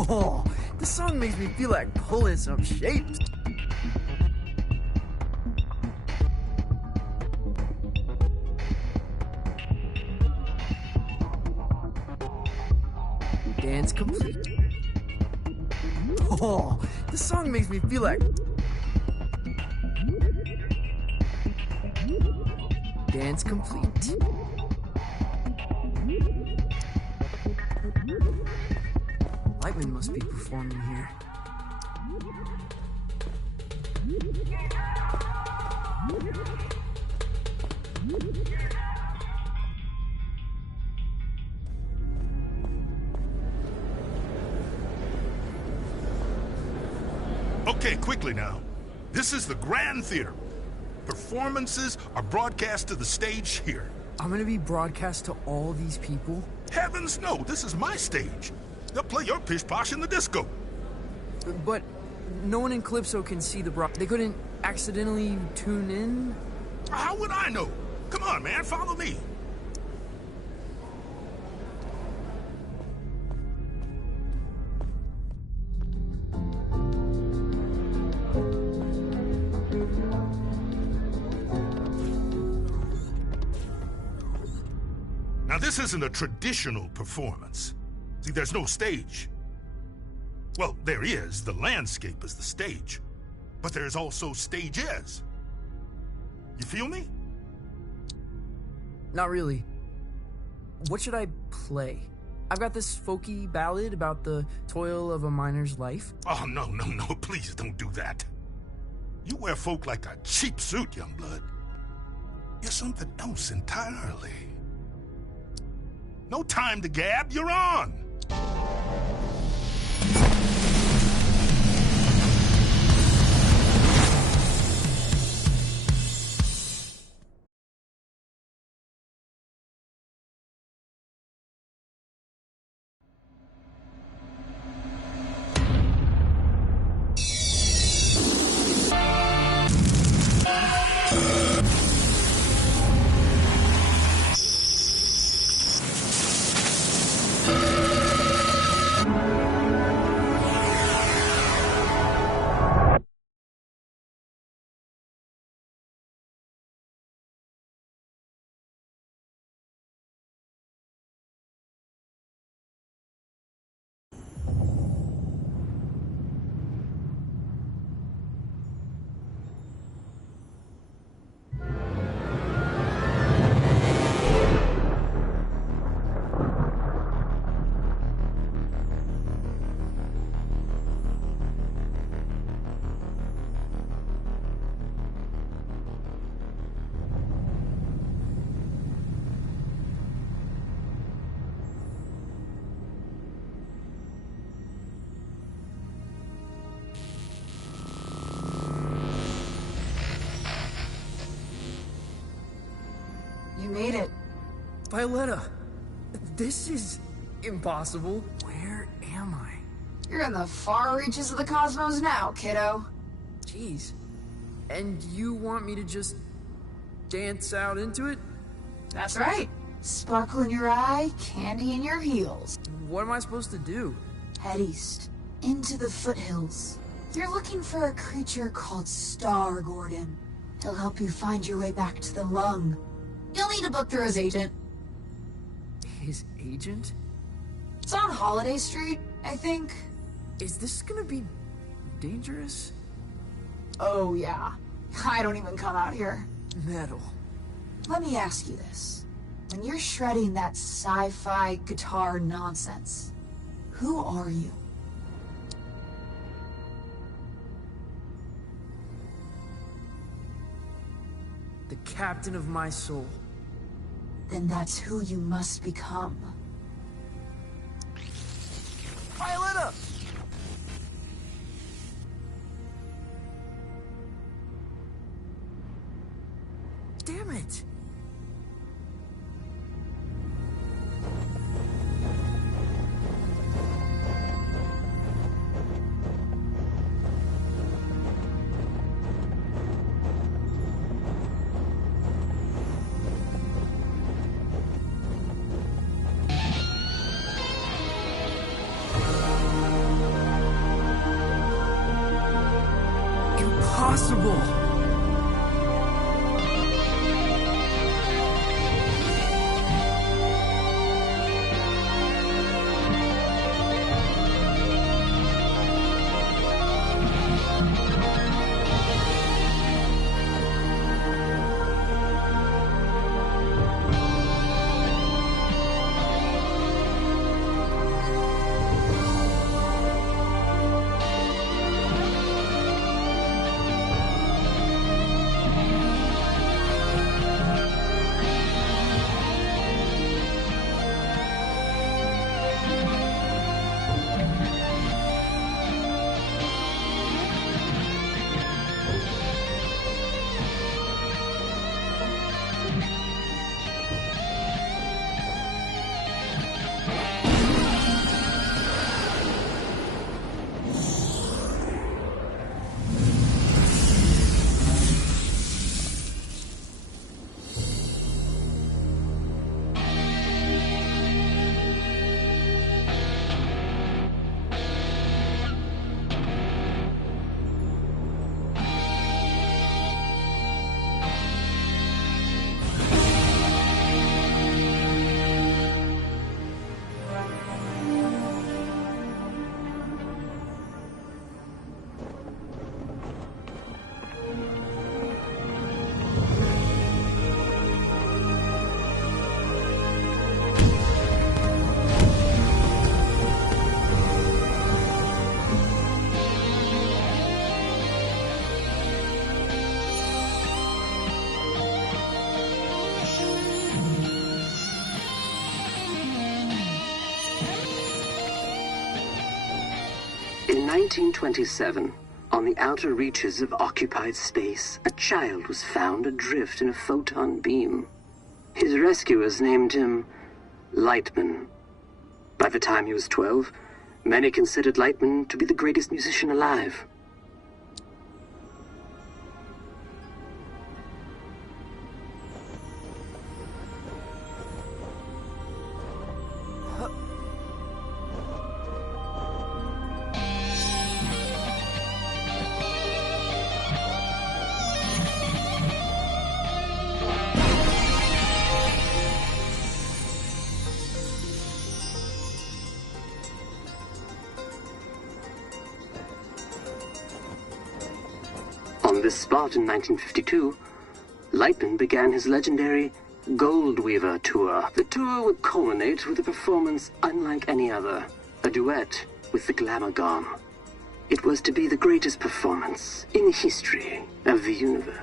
Oh, this song makes me feel like pulling some shapes. Dance complete. Oh, this song makes me feel like... Dance complete. Lightman must be performing here. Okay, quickly now. This is the Grand Theater. Performances are broadcast to the stage here. I'm gonna be broadcast to all these people? Heavens no, this is my stage. They'll play your pish posh in the disco. But no one in Calypso can see the they couldn't accidentally tune in? How would I know? Come on, man, follow me. Now, this isn't a traditional performance. See, there's no stage. Well, there is. The landscape is the stage. But there's also stages. You feel me? Not really. What should I play? I've got this folky ballad about the toil of a miner's life. Oh, no, please don't do that. You wear folk like a cheap suit, young blood. You're something else entirely. No time to gab, you're on! You made it. Violetta, this is impossible. Where am I? You're in the far reaches of the cosmos now, kiddo. Jeez. And you want me to just dance out into it? That's right. Sparkle in your eye, candy in your heels. What am I supposed to do? Head east, into the foothills. You're looking for a creature called Star Gordon. He'll help you find your way back to the lung. You'll need to book through his agent. His agent? It's on Holiday Street, I think. Is this gonna be dangerous? Oh, yeah. I don't even come out here. Metal. Let me ask you this. When you're shredding that sci-fi guitar nonsense, who are you? The captain of my soul. Then that's who you must become. Violetta! Damn it! Impossible! In 1927, on the outer reaches of occupied space, a child was found adrift in a photon beam. His rescuers named him Lightman. By the time he was 12, many considered Lightman to be the greatest musician alive. On this spot in 1952, Lightman began his legendary Gold Weaver Tour. The tour would culminate with a performance unlike any other, a duet with the Glamorgan. It was to be the greatest performance in the history of the universe.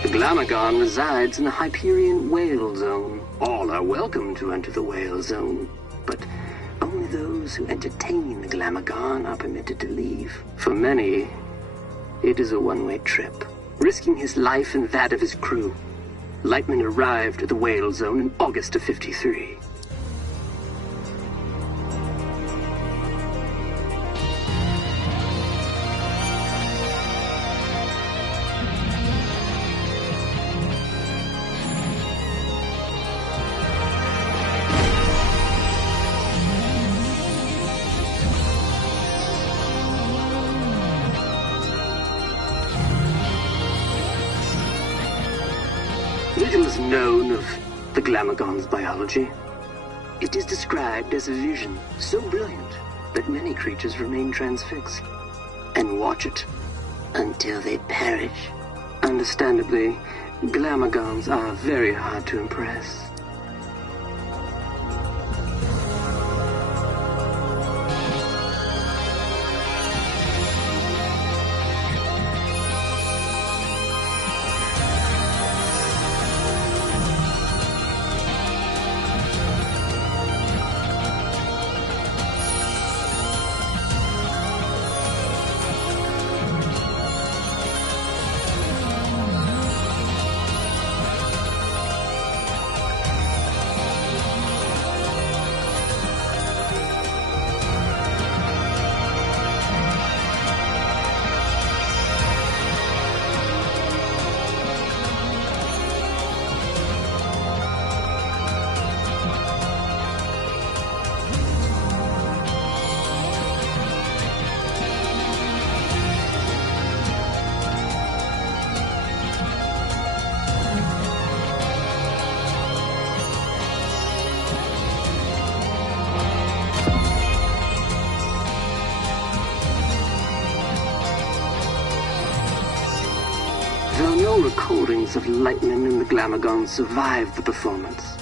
The Glamorgan resides in the Hyperion Whale Zone. All are welcome to enter the Whale Zone, but only those who entertain the Glamorgan are permitted to leave. For many, it is a one-way trip. Risking his life and that of his crew, Lightman arrived at the Whale Zone in August of '53. Little is known of the Glamorgan's biology. It is described as a vision so brilliant that many creatures remain transfixed and watch it until they perish. Understandably, Glamorgans are very hard to impress. Though no recordings of Lightman and the Glamorgan survived the performance,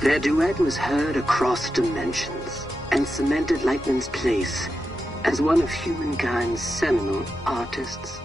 their duet was heard across dimensions and cemented Lightman's place as one of humankind's seminal artists.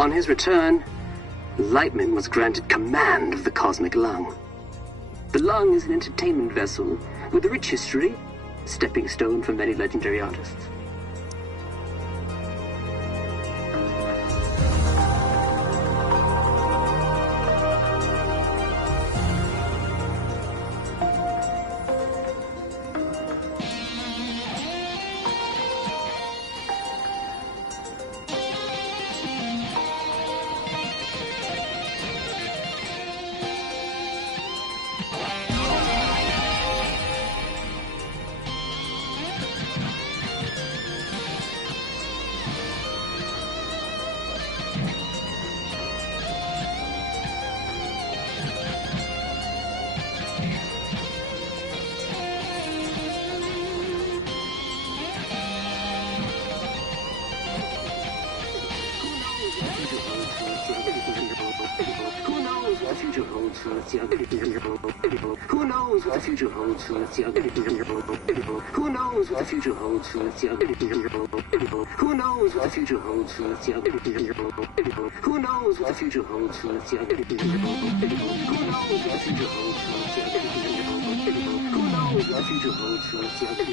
On his return, Lightman was granted command of the Cosmic Lung. The Lung is an entertainment vessel with a rich history, stepping stone for many legendary artists. Who knows what the future holds for the young? Who knows what the future holds for the young? Who knows what the future holds for the young? Who knows what the future holds for the young? Who knows what the future holds for the young? Who knows what the future holds for the young?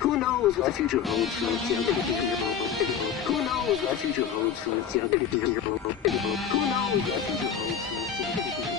Who knows what the future holds for the young? Who knows what the future holds for the young? Who knows what the future holds for the young?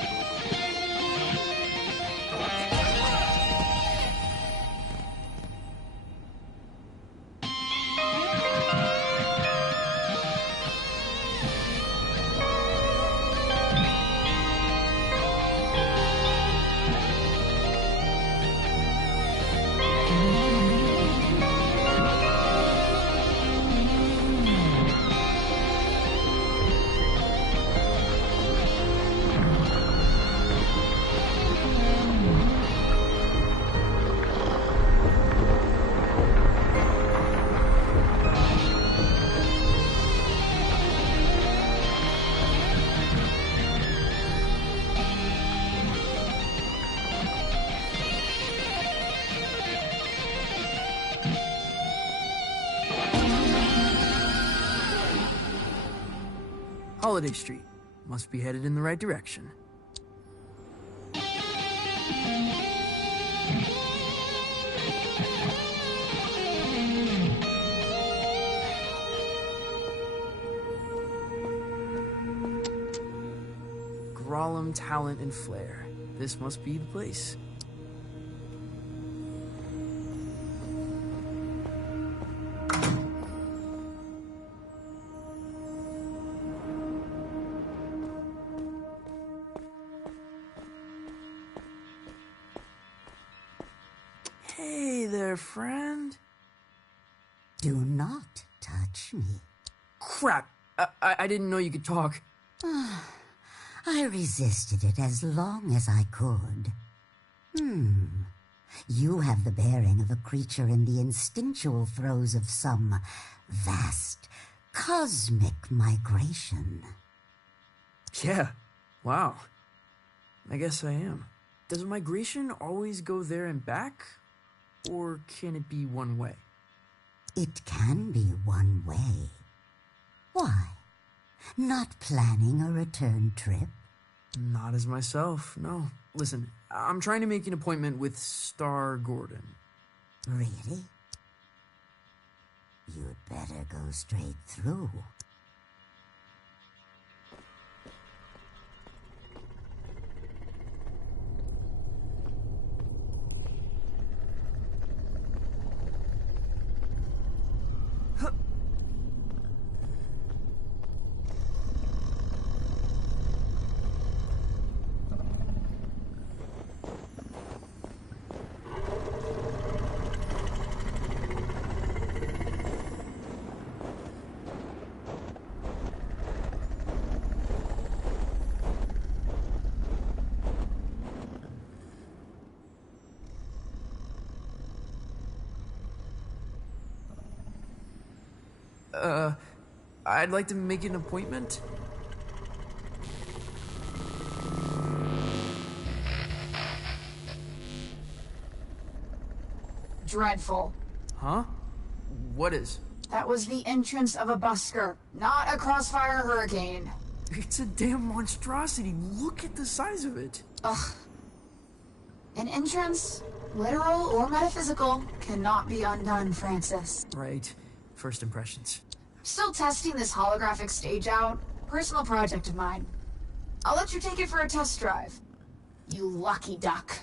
Holiday Street. Must be headed in the right direction. Grolem, Talent, and Flair. This must be the place. Hey there, friend. Do not touch me. Crap! I didn't know you could talk. I resisted it as long as I could. You have the bearing of a creature in the instinctual throes of some vast cosmic migration. Yeah, wow. I guess I am. Does migration always go there and back? Or can it be one way? It can be one way. Why? Not planning a return trip? Not as myself, no. Listen, I'm trying to make an appointment with Star Gordon. Really? You'd better go straight through. I'd like to make an appointment. Dreadful. Huh? What is? That was the entrance of a busker, not a crossfire hurricane. It's a damn monstrosity. Look at the size of it. Ugh. An entrance, literal or metaphysical, cannot be undone, Francis. Right. First impressions. Still testing this holographic stage out. Personal project of mine. I'll let you take it for a test drive. You lucky duck.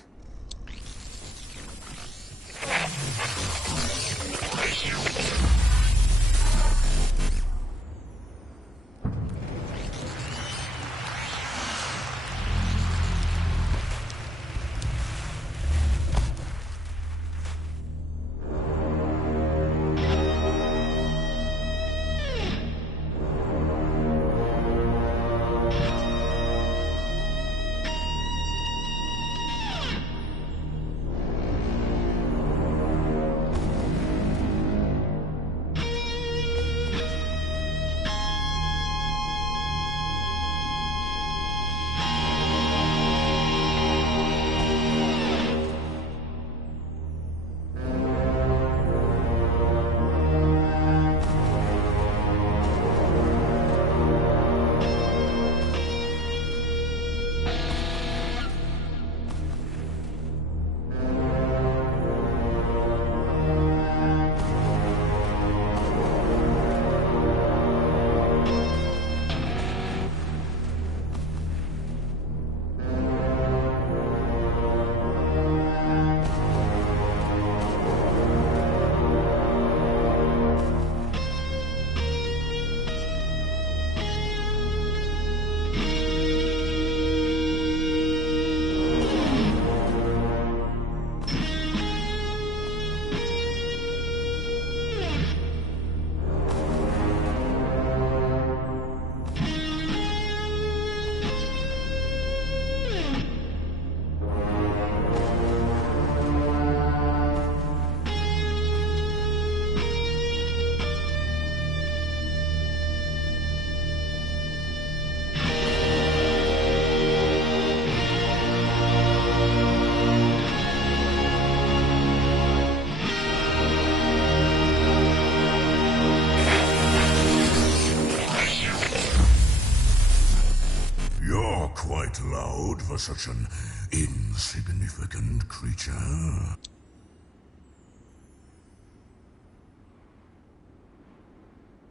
Loud for such an insignificant creature.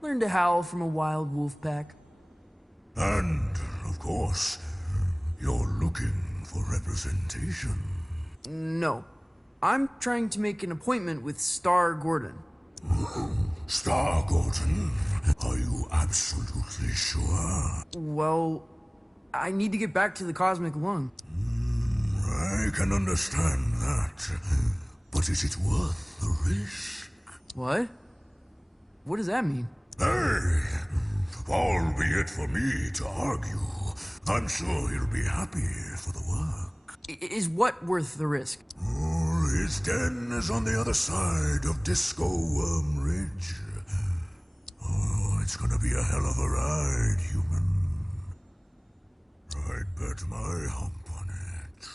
Learn to howl from a wild wolf pack. And, of course, you're looking for representation. No. I'm trying to make an appointment with Star Gordon. Star Gordon? Are you absolutely sure? Well, I need to get back to the Cosmic Lung. I can understand that. But is it worth the risk? What? What does that mean? Hey, albeit for me to argue, I'm sure he'll be happy for the work. Is what worth the risk? His den is on the other side of Disco Worm Ridge. Oh, it's gonna be a hell of a ride, human. I'd bet my hump on it.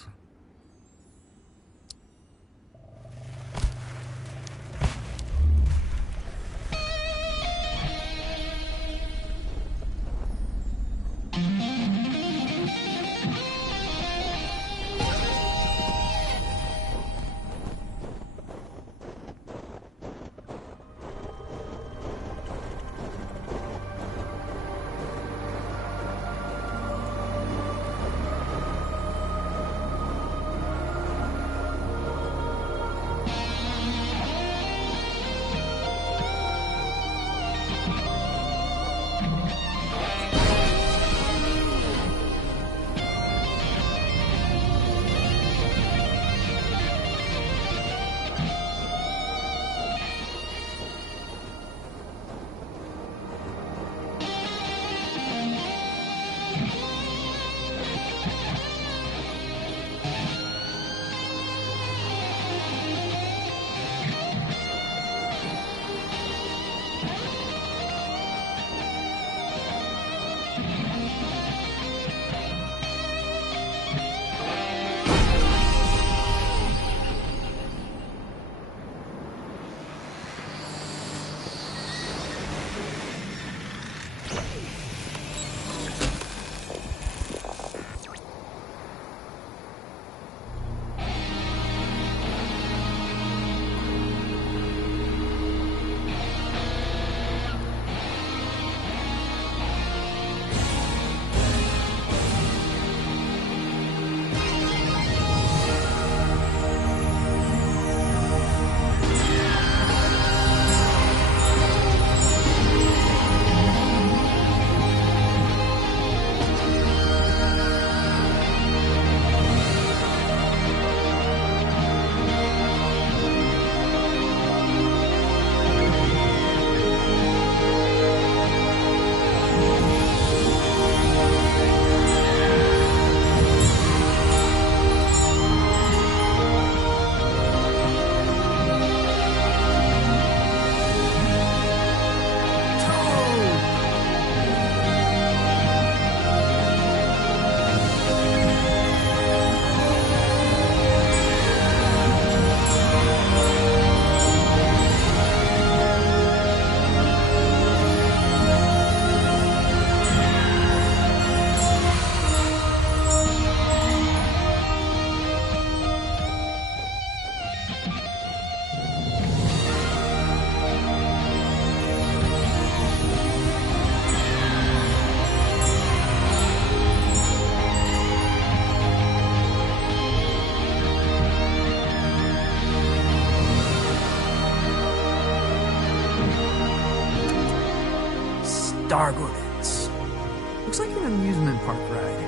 Star Gordons. Looks like an amusement park ride.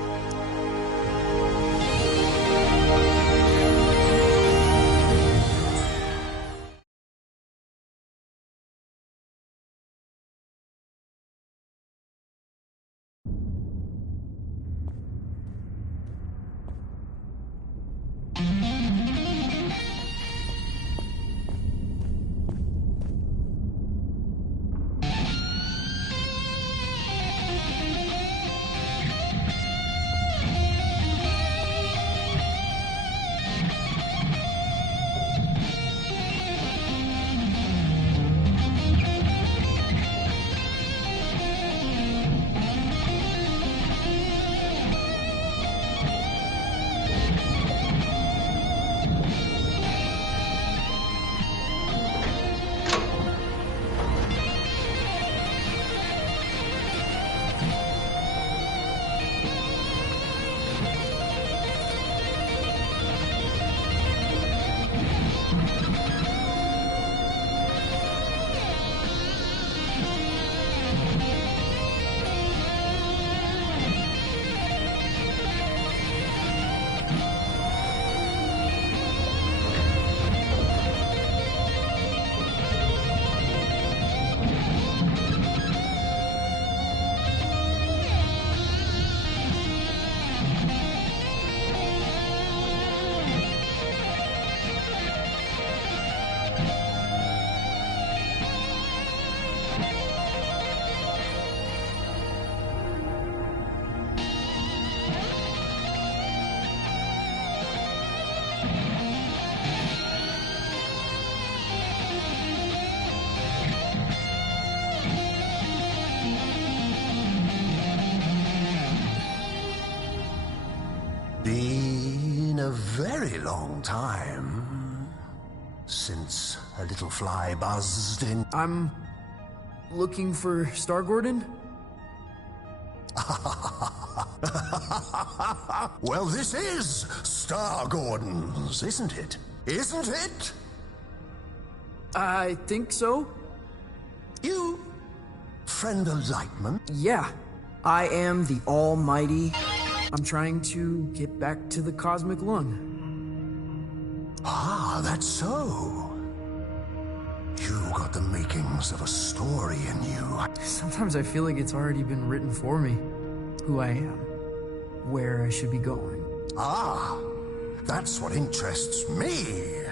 Been a very long time since a little fly buzzed in. I'm looking for Star Gordon? Well, this is Star Gordon's, isn't it? Isn't it? I think so. You, friend of Lightman? Yeah, I am the Almighty. I'm trying to get back to the cosmic lung. Ah, that's so. You got the makings of a story in you. Sometimes I feel like it's already been written for me. Who I am. Where I should be going. Ah, that's what interests me.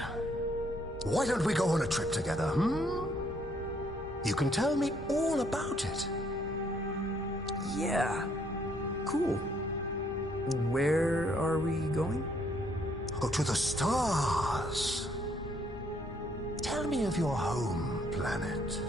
Why don't we go on a trip together, You can tell me all about it. Yeah. Cool. Where are we going? Oh, to the stars. Tell me of your home planet.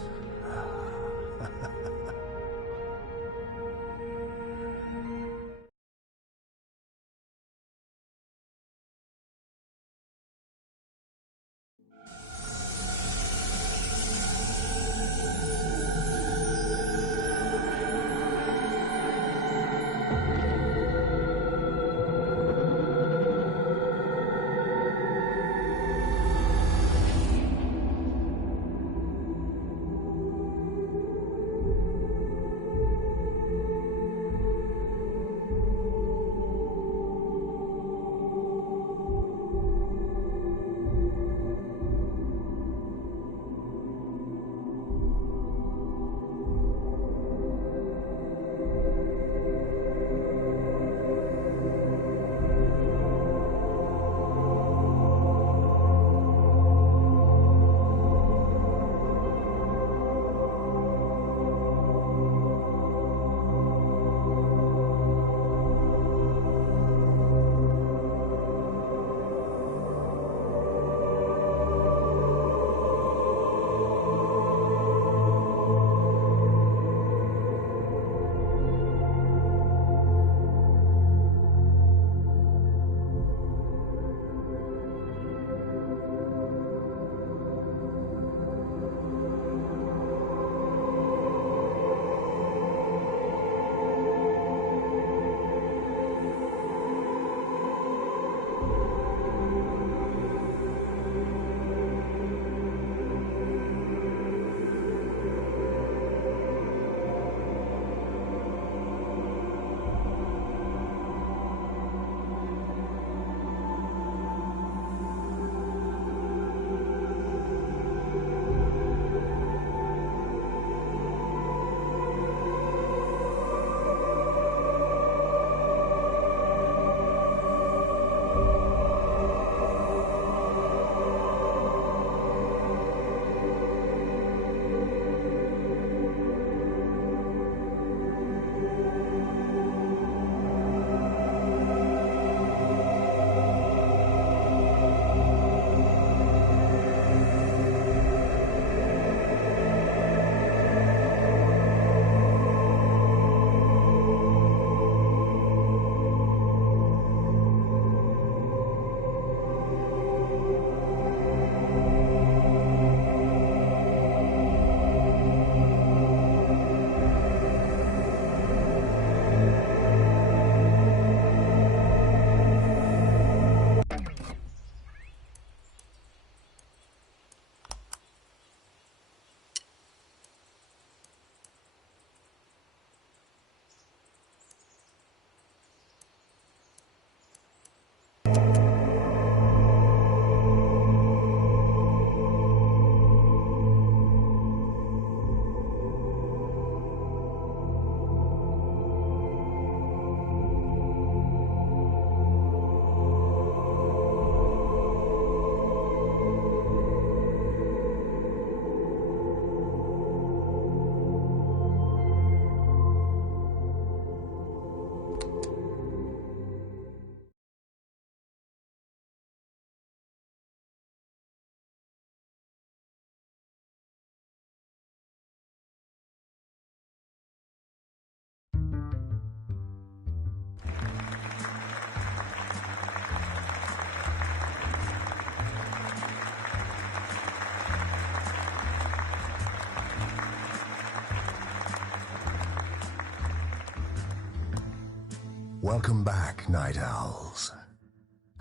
Welcome back, Night Owls.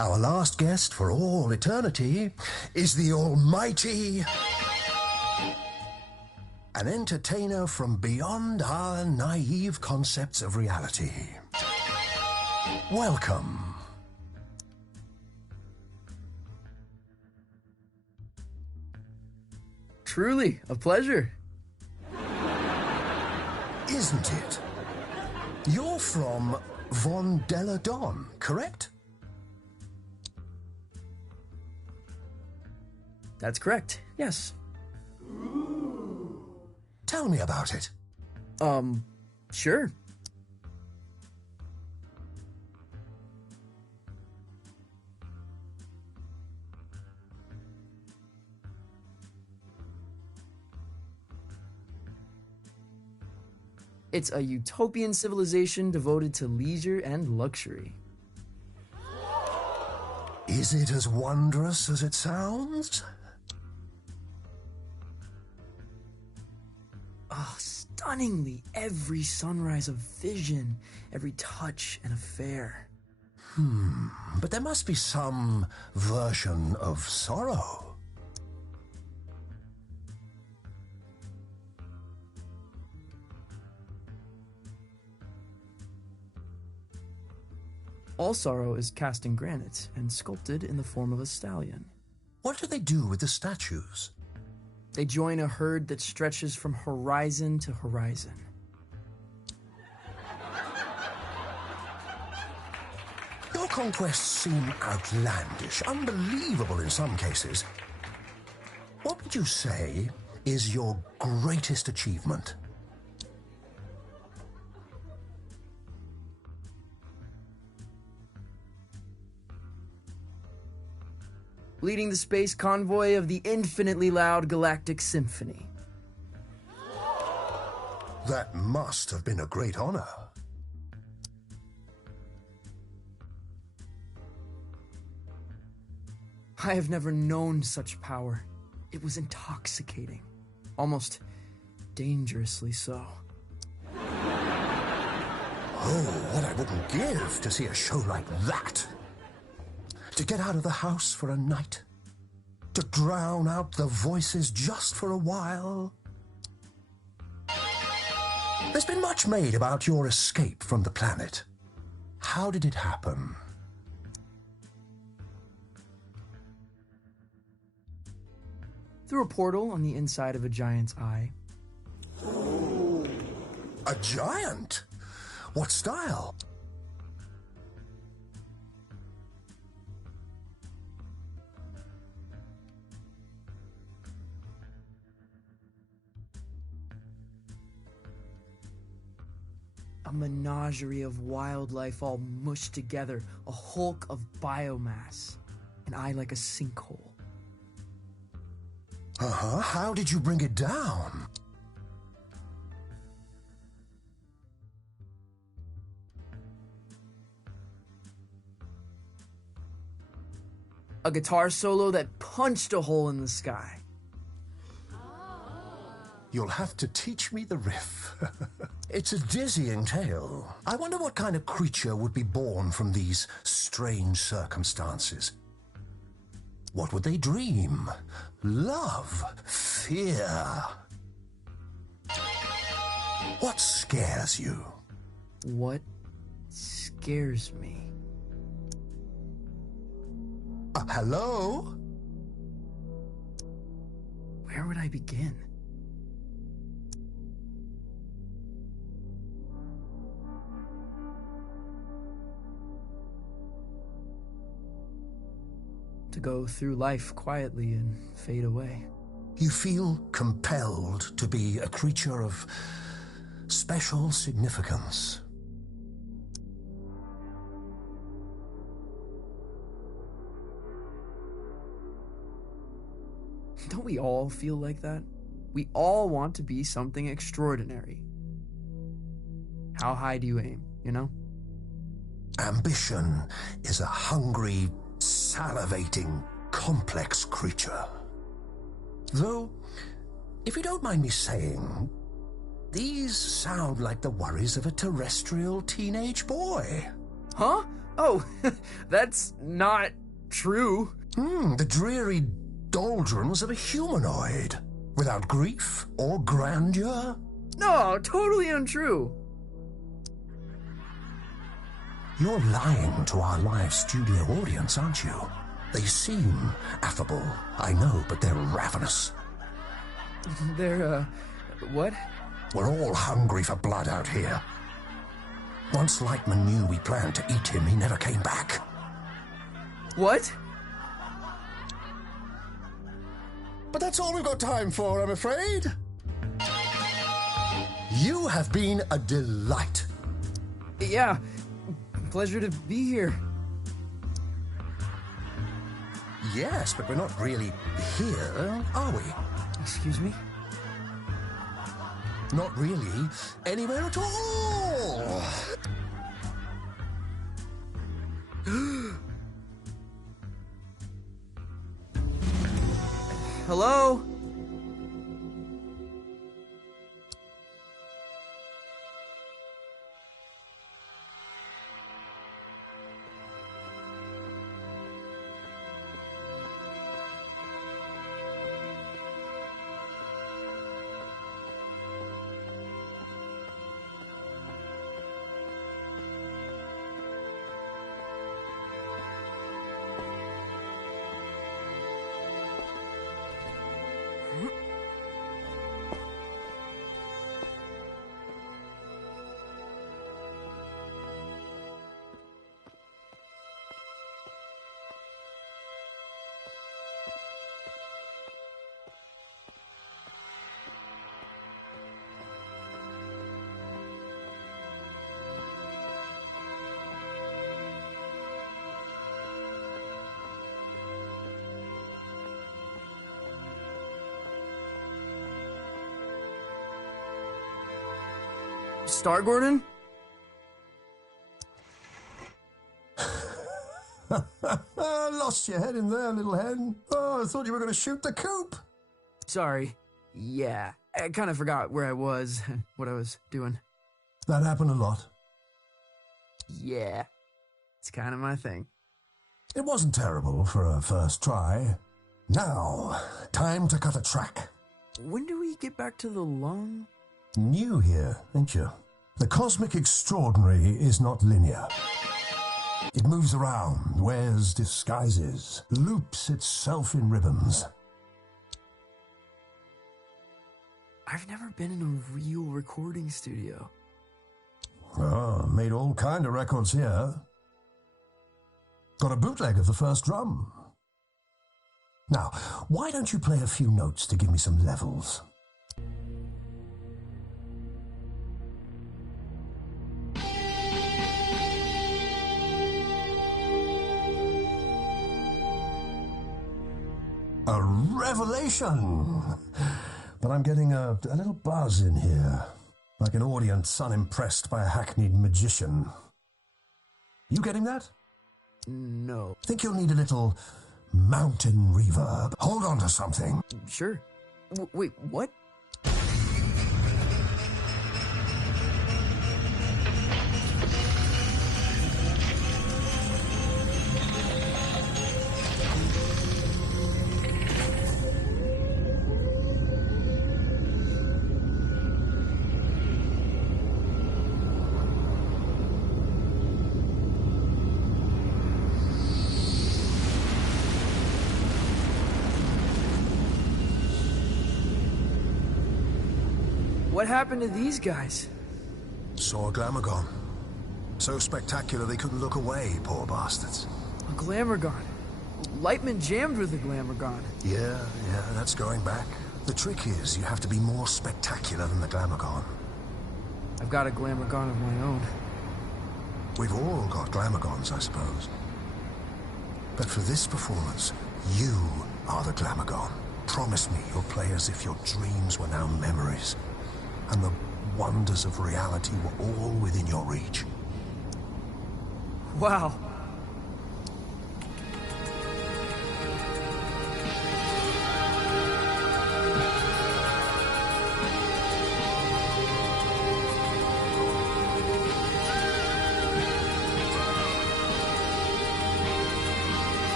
Our last guest for all eternity is the almighty... an entertainer from beyond our naive concepts of reality. Welcome. Truly, a pleasure. Isn't it? You're from Von Della Don, correct? That's correct, yes. Tell me about it. Sure. It's a utopian civilization devoted to leisure and luxury. Is it as wondrous as it sounds? Oh, stunningly, every sunrise of vision, every touch an affair. But there must be some version of sorrow. All sorrow is cast in granite and sculpted in the form of a stallion. What do they do with the statues? They join a herd that stretches from horizon to horizon. Your conquests seem outlandish, unbelievable in some cases. What would you say is your greatest achievement? Leading the space convoy of the infinitely loud Galactic Symphony. That must have been a great honor. I have never known such power. It was intoxicating, almost dangerously so. Oh, what I wouldn't give to see a show like that. To get out of the house for a night. To drown out the voices just for a while. There's been much made about your escape from the planet. How did it happen? Through a portal on the inside of a giant's eye. A giant? What style? A menagerie of wildlife all mushed together, a hulk of biomass, an eye like a sinkhole. Uh-huh, how did you bring it down? A guitar solo that punched a hole in the sky. You'll have to teach me the riff. It's a dizzying tale. I wonder what kind of creature would be born from these strange circumstances. What would they dream? Love? Fear? What scares you? What scares me? Hello? Where would I begin? To go through life quietly and fade away. You feel compelled to be a creature of special significance. Don't we all feel like that? We all want to be something extraordinary. How high do you aim, you know? Ambition is a hungry, salivating, complex creature. Though, if you don't mind me saying, these sound like the worries of a terrestrial teenage boy. Huh? Oh, that's not true. The dreary doldrums of a humanoid, without grief or grandeur. No, totally untrue. You're lying to our live studio audience, aren't you? They seem affable, I know, but they're ravenous. They're, what? We're all hungry for blood out here. Once Lightman knew we planned to eat him, he never came back. What? But that's all we've got time for, I'm afraid. You have been a delight. Yeah, pleasure to be here. Yes, but we're not really here, are we? Excuse me? Not really anywhere at all. Hello? Star Gordon? Lost your head in there, little hen. Oh, I thought you were going to shoot the coop. Sorry. Yeah, I kind of forgot where I was and what I was doing. That happened a lot. Yeah, it's kind of my thing. It wasn't terrible for a first try. Now, time to cut a track. When do we get back to the lung? New here, ain't you? The cosmic extraordinary is not linear. It moves around, wears disguises, loops itself in ribbons. I've never been in a real recording studio. Oh, made all kind of records here. Got a bootleg of the first drum. Now, why don't you play a few notes to give me some levels? A revelation! But I'm getting a little buzz in here, like an audience unimpressed by a hackneyed magician. You getting that? No. Think you'll need a little mountain reverb. Hold on to something. Sure. Wait, what? What happened to these guys? Saw a Glamogon. So spectacular they couldn't look away, poor bastards. A Glamogon. Lightman jammed with a Glamogon. Yeah, that's going back. The trick is you have to be more spectacular than the Glamogon. I've got a Glamogon of my own. We've all got Glamagons, I suppose. But for this performance, you are the Glamagon. Promise me you'll play as if your dreams were now memories, and the wonders of reality were all within your reach. Wow.